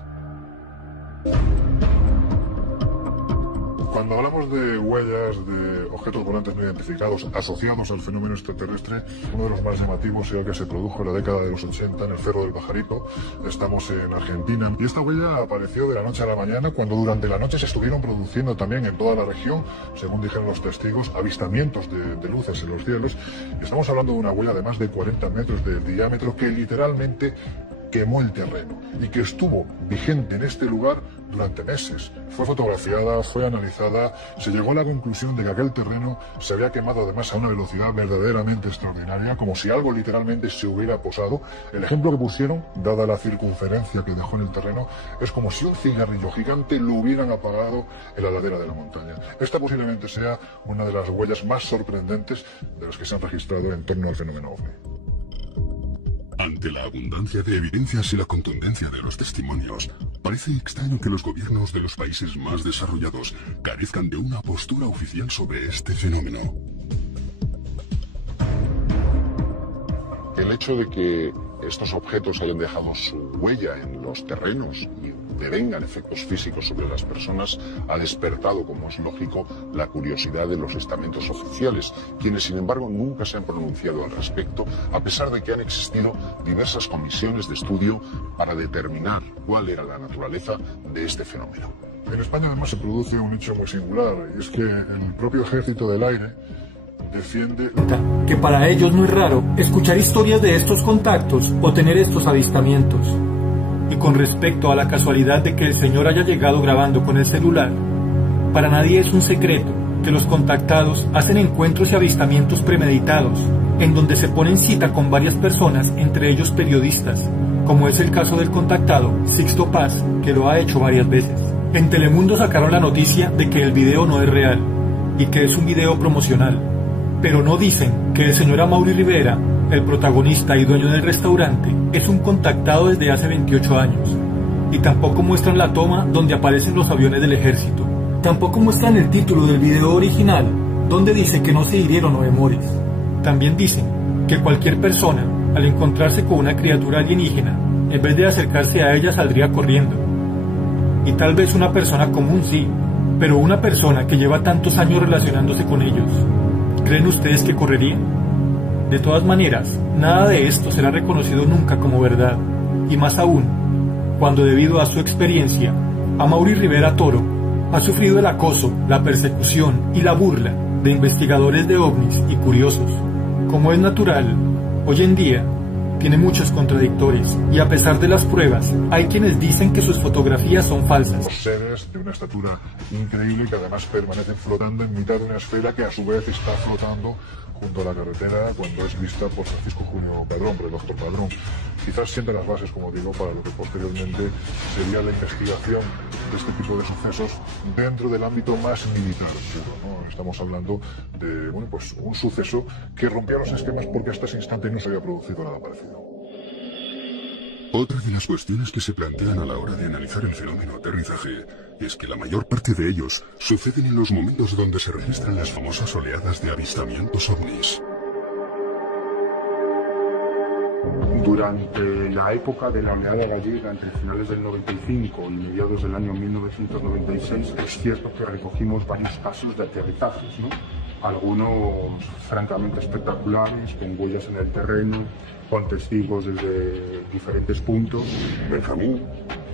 Cuando hablamos de huellas de objetos volantes no identificados asociados al fenómeno extraterrestre, uno de los más llamativos es el que se produjo en la década de los 80 en el Cerro del Pajarito. Estamos en Argentina y esta huella apareció de la noche a la mañana cuando durante la noche se estuvieron produciendo también en toda la región, según dijeron los testigos, avistamientos de luces en los cielos. Y estamos hablando de una huella de más de 40 metros de diámetro que literalmente quemó el terreno y que estuvo vigente en este lugar durante meses. Fue fotografiada, fue analizada, se llegó a la conclusión de que aquel terreno se había quemado además a una velocidad verdaderamente extraordinaria, como si algo literalmente se hubiera posado. El ejemplo que pusieron, dada la circunferencia que dejó en el terreno, es como si un cigarrillo gigante lo hubieran apagado en la ladera de la montaña. Esta posiblemente sea una de las huellas más sorprendentes de las que se han registrado en torno al fenómeno OVNI. Ante la abundancia de evidencias y la contundencia de los testimonios, parece extraño que los gobiernos de los países más desarrollados carezcan de una postura oficial sobre este fenómeno. El hecho de que estos objetos hayan dejado su huella en los terrenos y devengan efectos físicos sobre las personas ha despertado, como es lógico, la curiosidad de los estamentos oficiales, quienes sin embargo nunca se han pronunciado al respecto, a pesar de que han existido diversas comisiones de estudio para determinar cuál era la naturaleza de este fenómeno. En España además se produce un hecho muy singular, y es que el propio Ejército del Aire defiende que para ellos no es raro escuchar historias de estos contactos o tener estos avistamientos. Y con respecto a la casualidad de que el señor haya llegado grabando con el celular, para nadie es un secreto que los contactados hacen encuentros y avistamientos premeditados, en donde se ponen cita con varias personas, entre ellos periodistas, como es el caso del contactado Sixto Paz, que lo ha hecho varias veces. En Telemundo sacaron la noticia de que el video no es real y que es un video promocional, pero no dicen que el señor Amaury Rivera, el protagonista y dueño del restaurante, es un contactado desde hace 28 años. Y tampoco muestran la toma donde aparecen los aviones del ejército. Tampoco muestran el título del video original, donde dice que no se hirieron Oemores. También dicen que cualquier persona, al encontrarse con una criatura alienígena, en vez de acercarse a ella saldría corriendo. Y tal vez una persona común sí, pero una persona que lleva tantos años relacionándose con ellos, ¿creen ustedes que correrían? De todas maneras, nada de esto será reconocido nunca como verdad, y más aún, cuando debido a su experiencia, Amaury Rivera Toro ha sufrido el acoso, la persecución y la burla de investigadores de ovnis y curiosos. Como es natural, hoy en día tiene muchos contradictores, y a pesar de las pruebas, hay quienes dicen que sus fotografías son falsas. Seres de una estatura increíble que además permanecen flotando en mitad de una esfera que a su vez está flotando junto a la carretera cuando es vista por Francisco Junio Padrón, por el doctor Padrón. Quizás sienta las bases, como digo, para lo que posteriormente sería la investigación de este tipo de sucesos dentro del ámbito más militar puro, ¿no? Estamos hablando de un suceso que rompía los esquemas porque hasta ese instante no se había producido nada parecido. Otra de las cuestiones que se plantean a la hora de analizar el fenómeno aterrizaje es que la mayor parte de ellos suceden en los momentos donde se registran las famosas oleadas de avistamientos ovnis. Durante la época de la oleada gallega, entre finales del 95 y mediados del año 1996, es cierto que recogimos varios casos de aterrizajes, ¿no? Algunos francamente espectaculares, con huellas en el terreno, con testigos desde diferentes puntos. Benjamín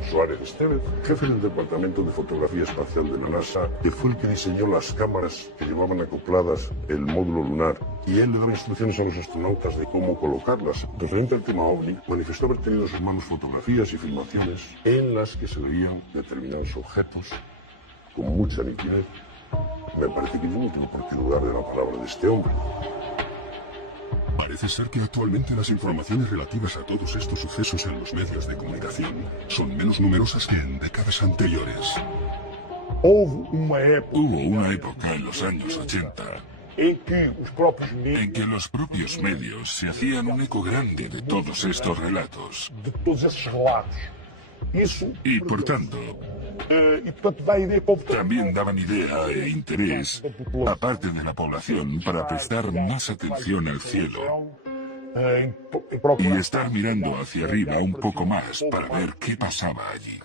Suárez Estevez, jefe del Departamento de Fotografía Espacial de la NASA, que fue el que diseñó las cámaras que llevaban acopladas el módulo lunar, y él le daba instrucciones a los astronautas de cómo colocarlas. Referente al tema OVNI, manifestó haber tenido en sus manos fotografías y filmaciones en las que se veían determinados objetos con mucha nitidez. Me parece que yo no tengo por qué dudar de la palabra de este hombre. Parece ser que actualmente las informaciones relativas a todos estos sucesos en los medios de comunicación son menos numerosas que en décadas anteriores. Hubo una época en los años 80 en que los propios medios se hacían un eco grande de todos estos relatos. Y por tanto, también daban idea e interés a parte de la población para prestar más atención al cielo y estar mirando hacia arriba un poco más para ver qué pasaba allí.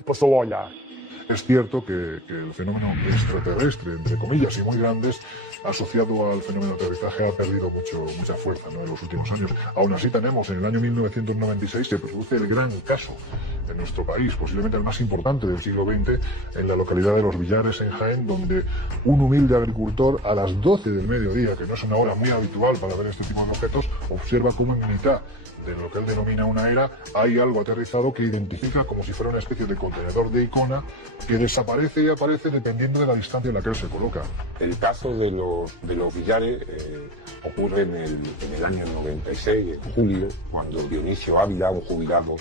Es cierto que el fenómeno extraterrestre, entre comillas, y muy grandes, asociado al fenómeno de aterrizaje, ha perdido mucha fuerza, ¿no?, en los últimos años. Aún así tenemos, en el año 1996, se produce el gran caso en nuestro país, posiblemente el más importante del siglo XX, en la localidad de Los Villares, en Jaén, donde un humilde agricultor, a las 12 del mediodía, que no es una hora muy habitual para ver este tipo de objetos, observa cómo en mitad de lo que él denomina una era, hay algo aterrizado que identifica como si fuera una especie de contenedor de Icona que desaparece y aparece dependiendo de la distancia en la que él se coloca. El caso de los Villares ocurre en el año 96, en julio, cuando Dionisio Ávila, un jubilado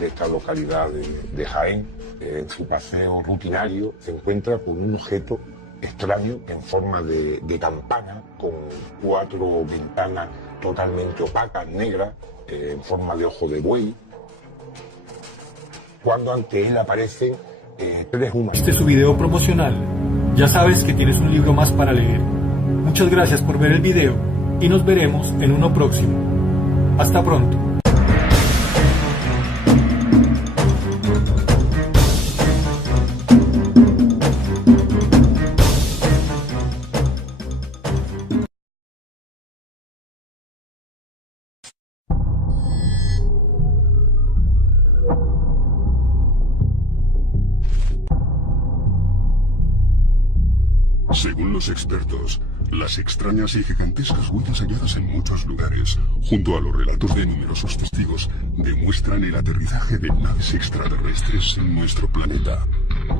de esta localidad de Jaén, en su paseo rutinario, se encuentra con un objeto extraño en forma de campana, con 4 ventanas totalmente opacas, negras, en forma de ojo de buey, cuando ante él aparecen tres humanos. Este es su video promocional. Ya sabes que tienes un libro más para leer. Muchas gracias por ver el video y nos veremos en uno próximo. Hasta pronto. Según los expertos, las extrañas y gigantescas huellas halladas en muchos lugares, junto a los relatos de numerosos testigos, demuestran el aterrizaje de naves extraterrestres en nuestro planeta.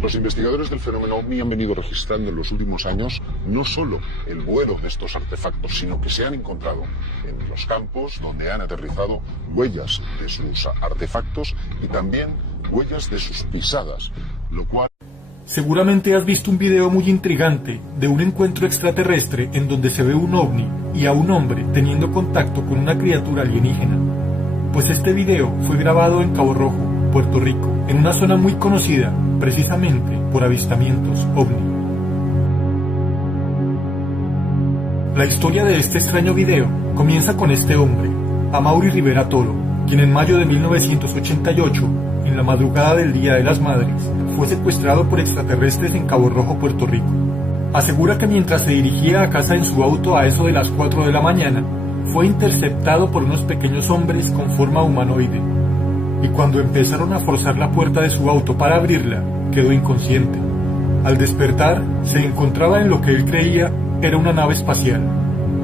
Los investigadores del fenómeno OVNI han venido registrando en los últimos años no solo el vuelo de estos artefactos, sino que se han encontrado en los campos donde han aterrizado huellas de sus artefactos y también huellas de sus pisadas, lo cual... Seguramente has visto un video muy intrigante de un encuentro extraterrestre en donde se ve un ovni y a un hombre teniendo contacto con una criatura alienígena. Pues este video fue grabado en Cabo Rojo, Puerto Rico, en una zona muy conocida precisamente por avistamientos ovni. La historia de este extraño video comienza con este hombre, Amaury Rivera Toro, quien en mayo de 1988, en la madrugada del Día de las Madres, fue secuestrado por extraterrestres en Cabo Rojo, Puerto Rico. Asegura que mientras se dirigía a casa en su auto a eso de las 4 de la mañana, fue interceptado por unos pequeños hombres con forma humanoide, y cuando empezaron a forzar la puerta de su auto para abrirla, quedó inconsciente. Al despertar, se encontraba en lo que él creía era una nave espacial.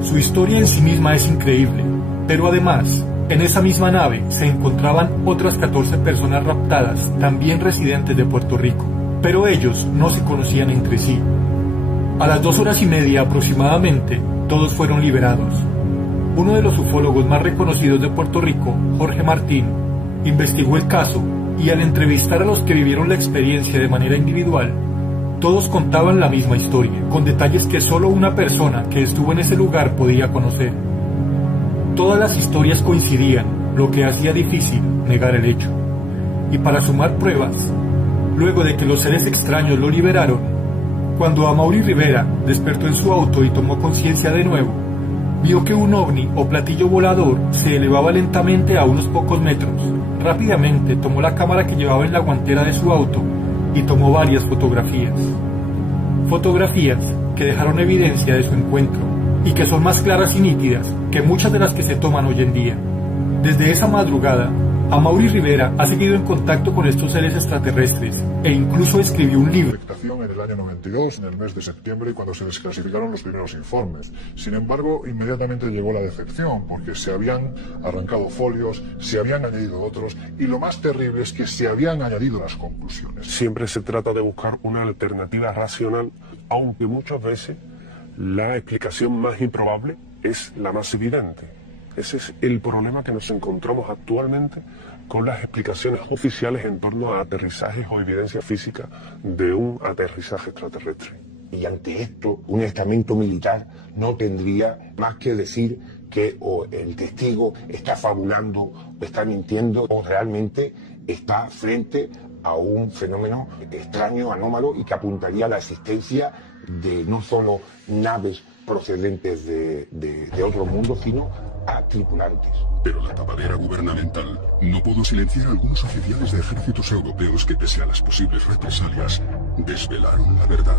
Su historia en sí misma es increíble, pero además, en esa misma nave se encontraban otras 14 personas raptadas, también residentes de Puerto Rico, pero ellos no se conocían entre sí. A las 2 horas y media aproximadamente, todos fueron liberados. Uno de los ufólogos más reconocidos de Puerto Rico, Jorge Martín, investigó el caso y al entrevistar a los que vivieron la experiencia de manera individual, todos contaban la misma historia, con detalles que solo una persona que estuvo en ese lugar podía conocer. Todas las historias coincidían, lo que hacía difícil negar el hecho. Y para sumar pruebas, luego de que los seres extraños lo liberaron, cuando Amaury Rivera despertó en su auto y tomó conciencia de nuevo, vio que un ovni o platillo volador se elevaba lentamente a unos pocos metros. Rápidamente tomó la cámara que llevaba en la guantera de su auto y tomó varias fotografías. Fotografías que dejaron evidencia de su encuentro y que son más claras y nítidas que muchas de las que se toman hoy en día. Desde esa madrugada, Amaury Rivera ha seguido en contacto con estos seres extraterrestres e incluso escribió un libro. En el año 92, en el mes de septiembre, cuando se desclasificaron los primeros informes. Sin embargo, inmediatamente llegó la decepción, porque se habían arrancado folios, se habían añadido otros, y lo más terrible es que se habían añadido las conclusiones. Siempre se trata de buscar una alternativa racional, aunque muchas veces la explicación más improbable es la más evidente. Ese es el problema que nos encontramos actualmente con las explicaciones oficiales en torno a aterrizajes o evidencia física de un aterrizaje extraterrestre. Y ante esto, un estamento militar no tendría más que decir que o el testigo está fabulando, o está mintiendo, o realmente está frente a un fenómeno extraño, anómalo, y que apuntaría a la existencia de no solo naves procedentes de otro mundo, sino a tripulantes. Pero la tapadera gubernamental no pudo silenciar a algunos oficiales de ejércitos europeos que, pese a las posibles represalias, desvelaron la verdad.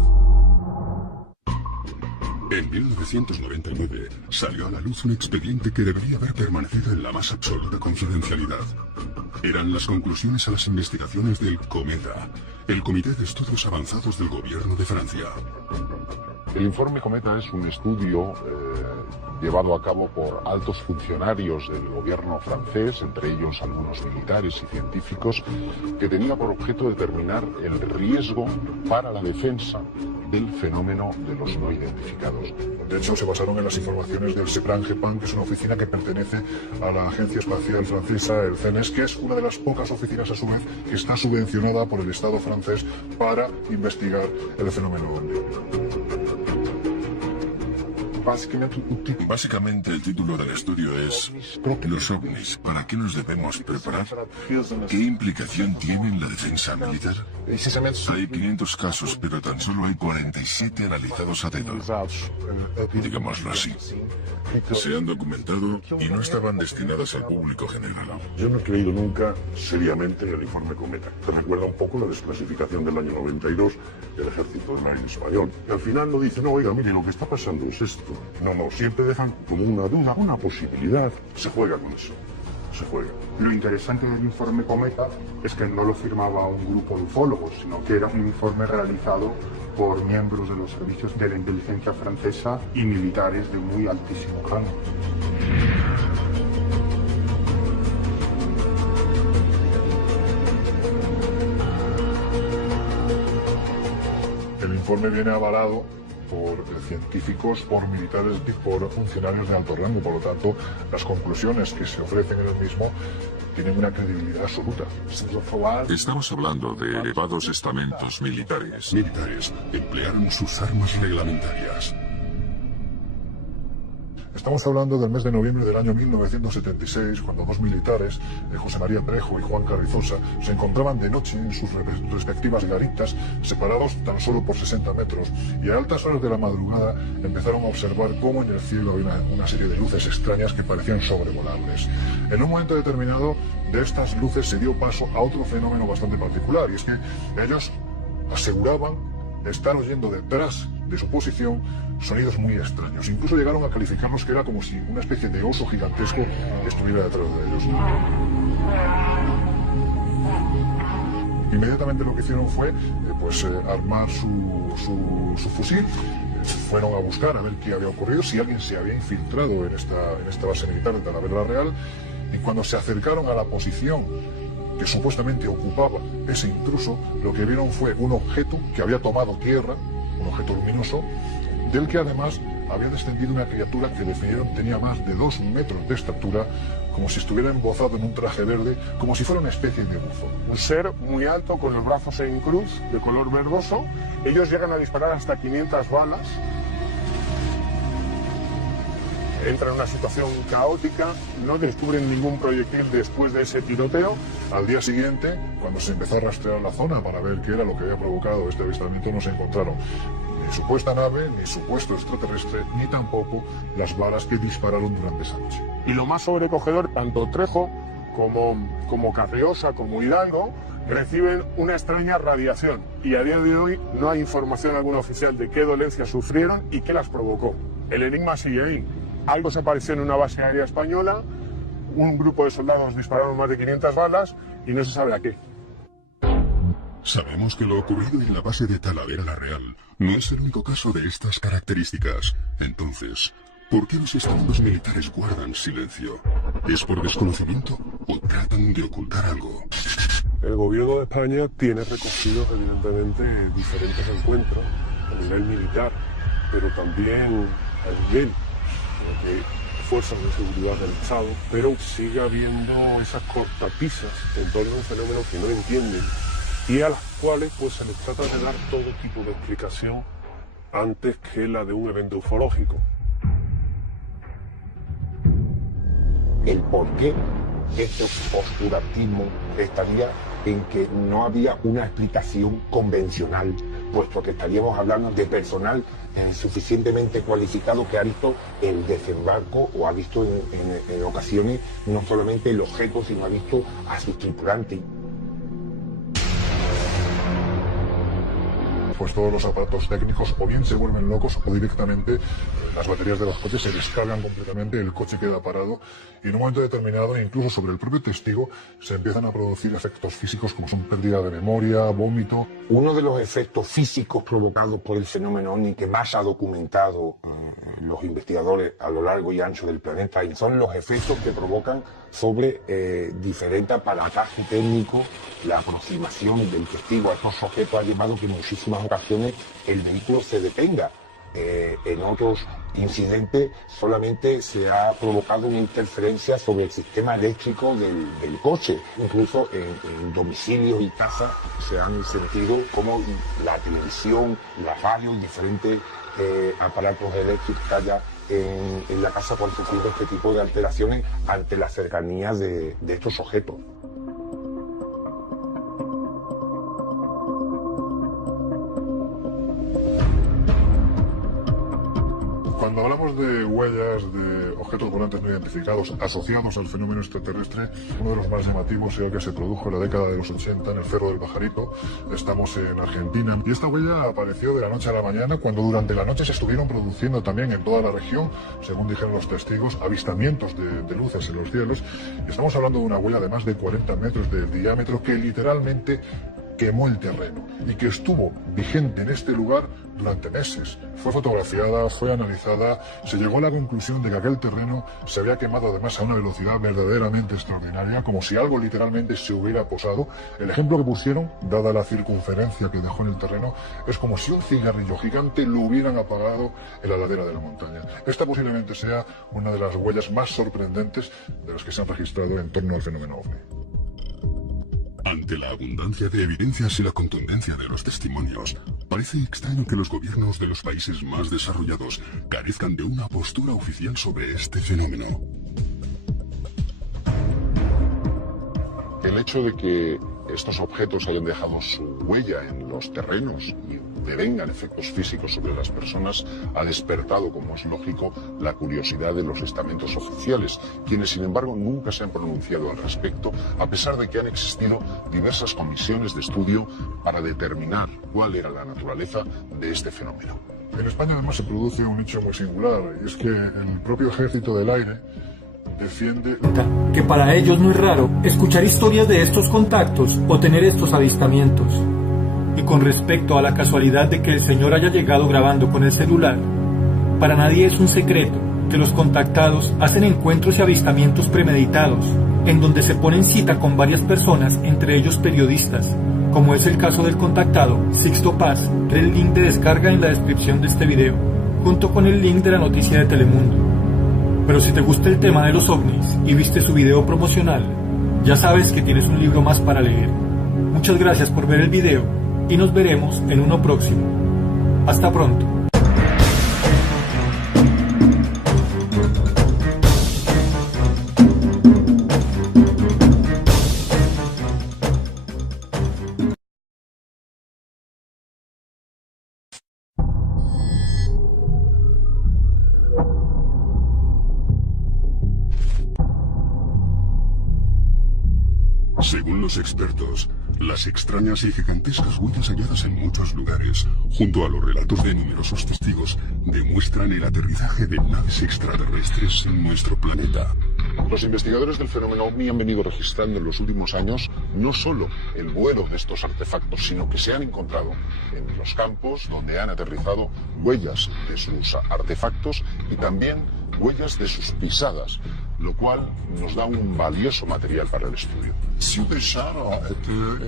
En 1999 salió a la luz un expediente que debería haber permanecido en la más absoluta confidencialidad. Eran las conclusiones a las investigaciones del COMETA, el Comité de Estudios Avanzados del Gobierno de Francia. El informe Cometa es un estudio llevado a cabo por altos funcionarios del gobierno francés, entre ellos algunos militares y científicos, que tenía por objeto determinar el riesgo para la defensa del fenómeno de los no identificados. De hecho, se basaron en las informaciones del CEPRAN-GEPAN, que es una oficina que pertenece a la Agencia Espacial Francesa, el CNES, que es una de las pocas oficinas, a su vez, que está subvencionada por el Estado francés para investigar el fenómeno ovni. Básicamente el título del estudio es Los ovnis, ¿para qué nos debemos preparar? ¿Qué implicación tiene en la defensa militar? Hay 500 casos, pero tan solo hay 47 analizados a dedo. Digámoslo así. Se han documentado y no estaban destinadas al público general. Yo no he creído nunca seriamente en el informe Cometa. Te recuerda un poco la desclasificación del año 92 del Ejército del Aire Español. Y al final no dicen, no, oiga, mire, lo que está pasando es esto. No, siempre dejan como una duda, una posibilidad. Se juega con eso. Se juega. Lo interesante del informe Cometa es que no lo firmaba un grupo de ufólogos, sino que era un informe realizado por miembros de los servicios de la inteligencia francesa y militares de muy altísimo rango. El informe viene avalado por científicos, por militares y por funcionarios de alto rango. Por lo tanto, las conclusiones que se ofrecen en el mismo tienen una credibilidad absoluta. Estamos hablando de elevados estamentos militares. Militares emplearon sus armas reglamentarias. Estamos hablando del mes de noviembre del año 1976, cuando dos militares, José María Trejo y Juan Carrizosa, se encontraban de noche en sus respectivas garitas, separados tan solo por 60 metros, y a altas horas de la madrugada empezaron a observar cómo en el cielo había una serie de luces extrañas que parecían sobrevolables. En un momento determinado, de estas luces se dio paso a otro fenómeno bastante particular, y es que ellos aseguraban estar oyendo detrás de su posición sonidos muy extraños. Incluso llegaron a calificarlos que era como si una especie de oso gigantesco estuviera detrás de ellos. Inmediatamente lo que hicieron fue armar su fusil. Fueron a buscar a ver qué había ocurrido, si alguien se había infiltrado en esta base militar de Talavera Real, y cuando se acercaron a la posición que supuestamente ocupaba ese intruso, lo que vieron fue un objeto que había tomado tierra, un objeto luminoso, del que además había descendido una criatura que definieron tenía más de 2 metros de estatura, como si estuviera embozado en un traje verde, como si fuera una especie de bufo. Un ser muy alto, con los brazos en cruz, de color verdoso. Ellos llegan a disparar hasta 500 balas. Entra en una situación caótica, no descubren ningún proyectil después de ese tiroteo. Al día siguiente, cuando se empezó a rastrear la zona para ver qué era lo que había provocado este avistamiento, no se encontraron ni supuesta nave, ni supuesto extraterrestre, ni tampoco las balas que dispararon durante esa noche. Y lo más sobrecogedor, tanto Trejo como Carriosa, como Hidalgo, reciben una extraña radiación. Y a día de hoy no hay información alguna oficial de qué dolencias sufrieron y qué las provocó. El enigma sigue ahí. Algo se apareció en una base aérea española, un grupo de soldados dispararon más de 500 balas y no se sabe a qué. Sabemos que lo ocurrido en la base de Talavera la Real no es el único caso de estas características. Entonces, ¿por qué los estamentos militares guardan silencio? ¿Es por desconocimiento o tratan de ocultar algo? El gobierno de España tiene recogidos, evidentemente, diferentes encuentros a nivel militar, pero también a nivel de fuerzas de seguridad del Estado, pero sigue habiendo esas cortapisas en torno a un fenómeno que no entienden y a las cuales se les trata de dar todo tipo de explicación antes que la de un evento ufológico. El porqué de este oscurantismo estaría en que no había una explicación convencional, puesto que estaríamos hablando de personal suficientemente cualificado que ha visto el desembarco o ha visto en ocasiones no solamente el objeto, sino ha visto a sus tripulantes. Pues todos los aparatos técnicos o bien se vuelven locos o directamente las baterías de los coches se descargan completamente, el coche queda parado y en un momento determinado, incluso sobre el propio testigo, se empiezan a producir efectos físicos como son pérdida de memoria, vómito. Uno de los efectos físicos provocados por el fenómeno OVNI que más ha documentado los investigadores a lo largo y ancho del planeta y son los efectos que provocan sobre diferente aparataje técnico, la aproximación del testigo a estos objetos ha llevado que en muchísimas ocasiones el vehículo se detenga en otros incidentes solamente se ha provocado una interferencia sobre el sistema eléctrico del coche. Incluso en domicilios y casas se han sentido como la televisión, la radio y diferentes aparatos eléctricos que haya en la casa cuando sufrido este tipo de alteraciones ante la cercanía de estos objetos. Cuando hablamos de huellas de objetos volantes no identificados asociados al fenómeno extraterrestre, uno de los más llamativos es el que se produjo en la década de los 80 en el Cerro del Pajarito. Estamos en Argentina y esta huella apareció de la noche a la mañana cuando durante la noche se estuvieron produciendo también en toda la región, según dijeron los testigos, avistamientos de luces en los cielos. Estamos hablando de una huella de más de 40 metros de diámetro que literalmente quemó el terreno y que estuvo vigente en este lugar durante meses. Fue fotografiada, fue analizada, se llegó a la conclusión de que aquel terreno se había quemado además a una velocidad verdaderamente extraordinaria, como si algo literalmente se hubiera posado. El ejemplo que pusieron, dada la circunferencia que dejó en el terreno, es como si un cigarrillo gigante lo hubieran apagado en la ladera de la montaña. Esta posiblemente sea una de las huellas más sorprendentes de las que se han registrado en torno al fenómeno OVNI. Ante la abundancia de evidencias y la contundencia de los testimonios, parece extraño que los gobiernos de los países más desarrollados carezcan de una postura oficial sobre este fenómeno. El hecho de que estos objetos hayan dejado su huella en los terrenos y devengan efectos físicos sobre las personas ha despertado, como es lógico, la curiosidad de los estamentos oficiales, quienes sin embargo nunca se han pronunciado al respecto, a pesar de que han existido diversas comisiones de estudio para determinar cuál era la naturaleza de este fenómeno. En España además se produce un hecho muy singular, y es que el propio Ejército del Aire defiende que para ellos no es raro escuchar historias de estos contactos o tener estos avistamientos. Y con respecto a la casualidad de que el señor haya llegado grabando con el celular, para nadie es un secreto que los contactados hacen encuentros y avistamientos premeditados, en donde se ponen cita con varias personas, entre ellos periodistas, como es el caso del contactado Sixto Paz. El link de descarga en la descripción de este video, junto con el link de la noticia de Telemundo. Pero si te gusta el tema de los ovnis y viste su video promocional, ya sabes que tienes un libro más para leer. Muchas gracias por ver el video y nos veremos en uno próximo. Hasta pronto. Según los expertos, las extrañas y gigantescas huellas halladas en muchos lugares, junto a los relatos de numerosos testigos, demuestran el aterrizaje de naves extraterrestres en nuestro planeta. Los investigadores del fenómeno OVNI han venido registrando en los últimos años no solo el vuelo de estos artefactos, sino que se han encontrado en los campos donde han aterrizado huellas de sus artefactos y también huellas de sus pisadas, lo cual nos da un valioso material para el estudio.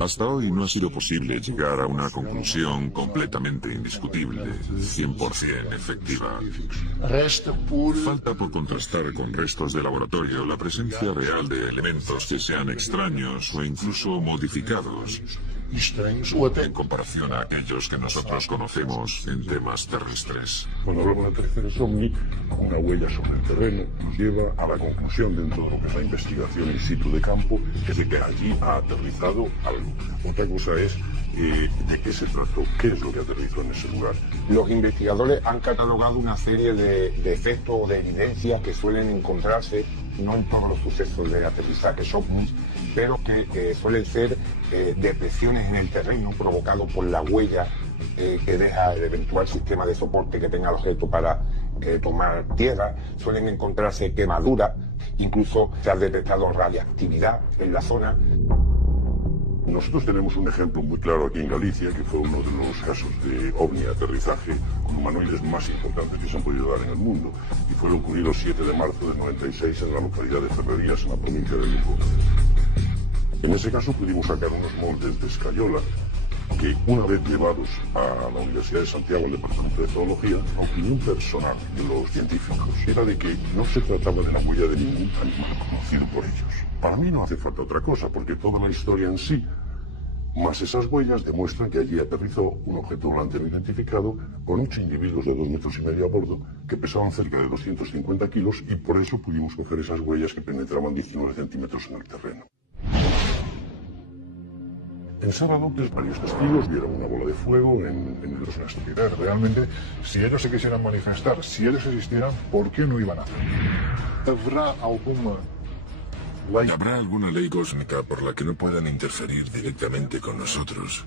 Hasta hoy no ha sido posible llegar a una conclusión completamente indiscutible, 100% efectiva. Falta por contrastar con restos de laboratorio la presencia real de elementos que sean extraños o incluso modificados en comparación a aquellos que nosotros conocemos en temas terrestres. Cuando hablamos de aterrizajes OVNI, una huella sobre el terreno nos lleva a la conclusión dentro de lo que es la investigación in situ de campo, que de que allí ha aterrizado algo. Otra cosa es de qué se trató, qué es lo que aterrizó en ese lugar. Los investigadores han catalogado una serie de efectos o de evidencias que suelen encontrarse, no en todos los sucesos de aterrizajes OVNI, pero que suelen ser depresiones en el terreno provocados por la huella que deja el eventual sistema de soporte que tenga el objeto para tomar tierra. Suelen encontrarse quemaduras, incluso se ha detectado radiactividad en la zona. Nosotros tenemos un ejemplo muy claro aquí en Galicia, que fue uno de los casos de ovni aterrizaje con humanoides más importantes que se han podido dar en el mundo, y fue ocurrido el 7 de marzo del 96 en la localidad de Ferrerías, en la provincia de Lugo. En ese caso pudimos sacar unos moldes de escayola que una vez llevados a la Universidad de Santiago, al Departamento de Zoología, la opinión personal de los científicos era de que no se trataba de la huella de ningún animal conocido por ellos. Para mí no hace falta otra cosa, porque toda la historia en sí, más esas huellas, demuestran que allí aterrizó un objeto volante no identificado con 8 individuos de 2,5 metros a bordo que pesaban cerca de 250 kilos, y por eso pudimos coger esas huellas que penetraban 19 centímetros en el terreno. El sábado, varios testigos vieron una bola de fuego en el... Es una estupidez, realmente. Si ellos se quisieran manifestar, si ellos existieran, ¿por qué no iban a hacer? ¿Habrá alguna ley cósmica por la que no puedan interferir directamente con nosotros?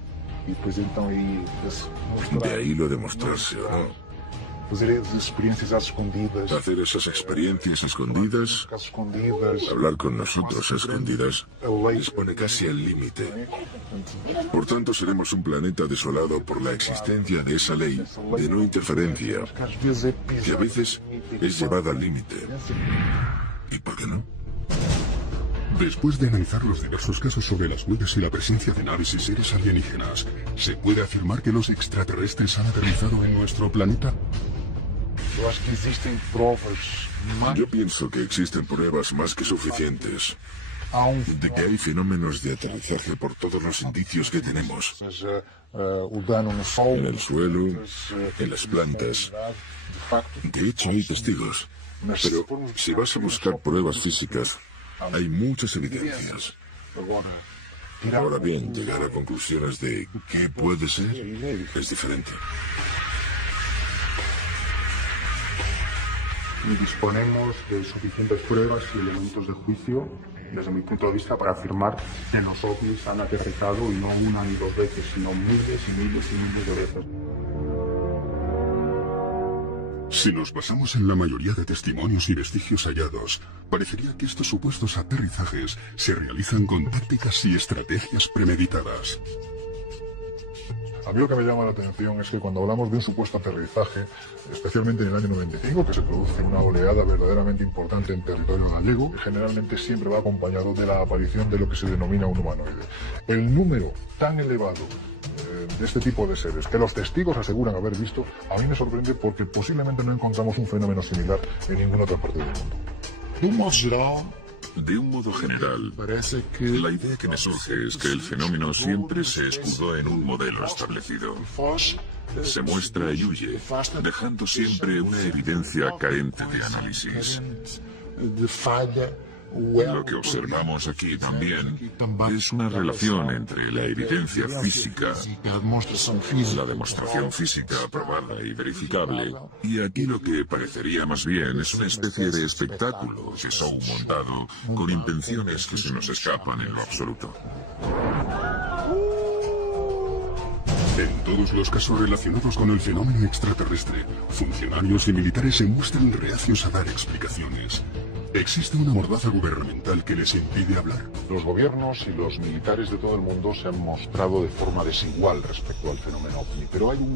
De ahí lo de mostrarse o no. Hacer esas experiencias escondidas, hablar con nosotros a escondidas, les pone casi al límite. Por tanto, seremos un planeta desolado por la existencia de esa ley de no interferencia, que a veces es llevada al límite. ¿Y por qué no? Después de analizar los diversos casos sobre las huellas y la presencia de naves y seres alienígenas, ¿se puede afirmar que los extraterrestres han aterrizado en nuestro planeta? Yo pienso que existen pruebas más que suficientes de que hay fenómenos de aterrizaje por todos los indicios que tenemos. En el suelo, en las plantas. De hecho, hay testigos. Pero si vas a buscar pruebas físicas, hay muchas evidencias. Ahora bien, llegar a conclusiones de qué puede ser es diferente. Disponemos de suficientes pruebas y elementos de juicio, desde mi punto de vista, para afirmar que los ovnis han aterrizado, y no una ni dos veces, sino miles y miles y miles de veces. Si nos basamos en la mayoría de testimonios y vestigios hallados, parecería que estos supuestos aterrizajes se realizan con tácticas y estrategias premeditadas. A mí lo que me llama la atención es que cuando hablamos de un supuesto aterrizaje, especialmente en el año 95, que se produce una oleada verdaderamente importante en territorio gallego, generalmente siempre va acompañado de la aparición de lo que se denomina un humanoide. El número tan elevado de este tipo de seres que los testigos aseguran haber visto, a mí me sorprende porque posiblemente no encontramos un fenómeno similar en ninguna otra parte del mundo. De un modo general, la idea que me surge es que el fenómeno siempre se escudó en un modelo establecido. Se muestra y huye, dejando siempre una evidencia carente de análisis. Lo que observamos aquí también es una relación entre la evidencia física, la demostración física probada y verificable, y aquí lo que parecería más bien es una especie de espectáculo de show montado con intenciones que se nos escapan en lo absoluto. En todos los casos relacionados con el fenómeno extraterrestre, funcionarios y militares se muestran reacios a dar explicaciones. ¿Existe una mordaza gubernamental que les impide hablar? Los gobiernos y los militares de todo el mundo se han mostrado de forma desigual respecto al fenómeno ovni, pero hay un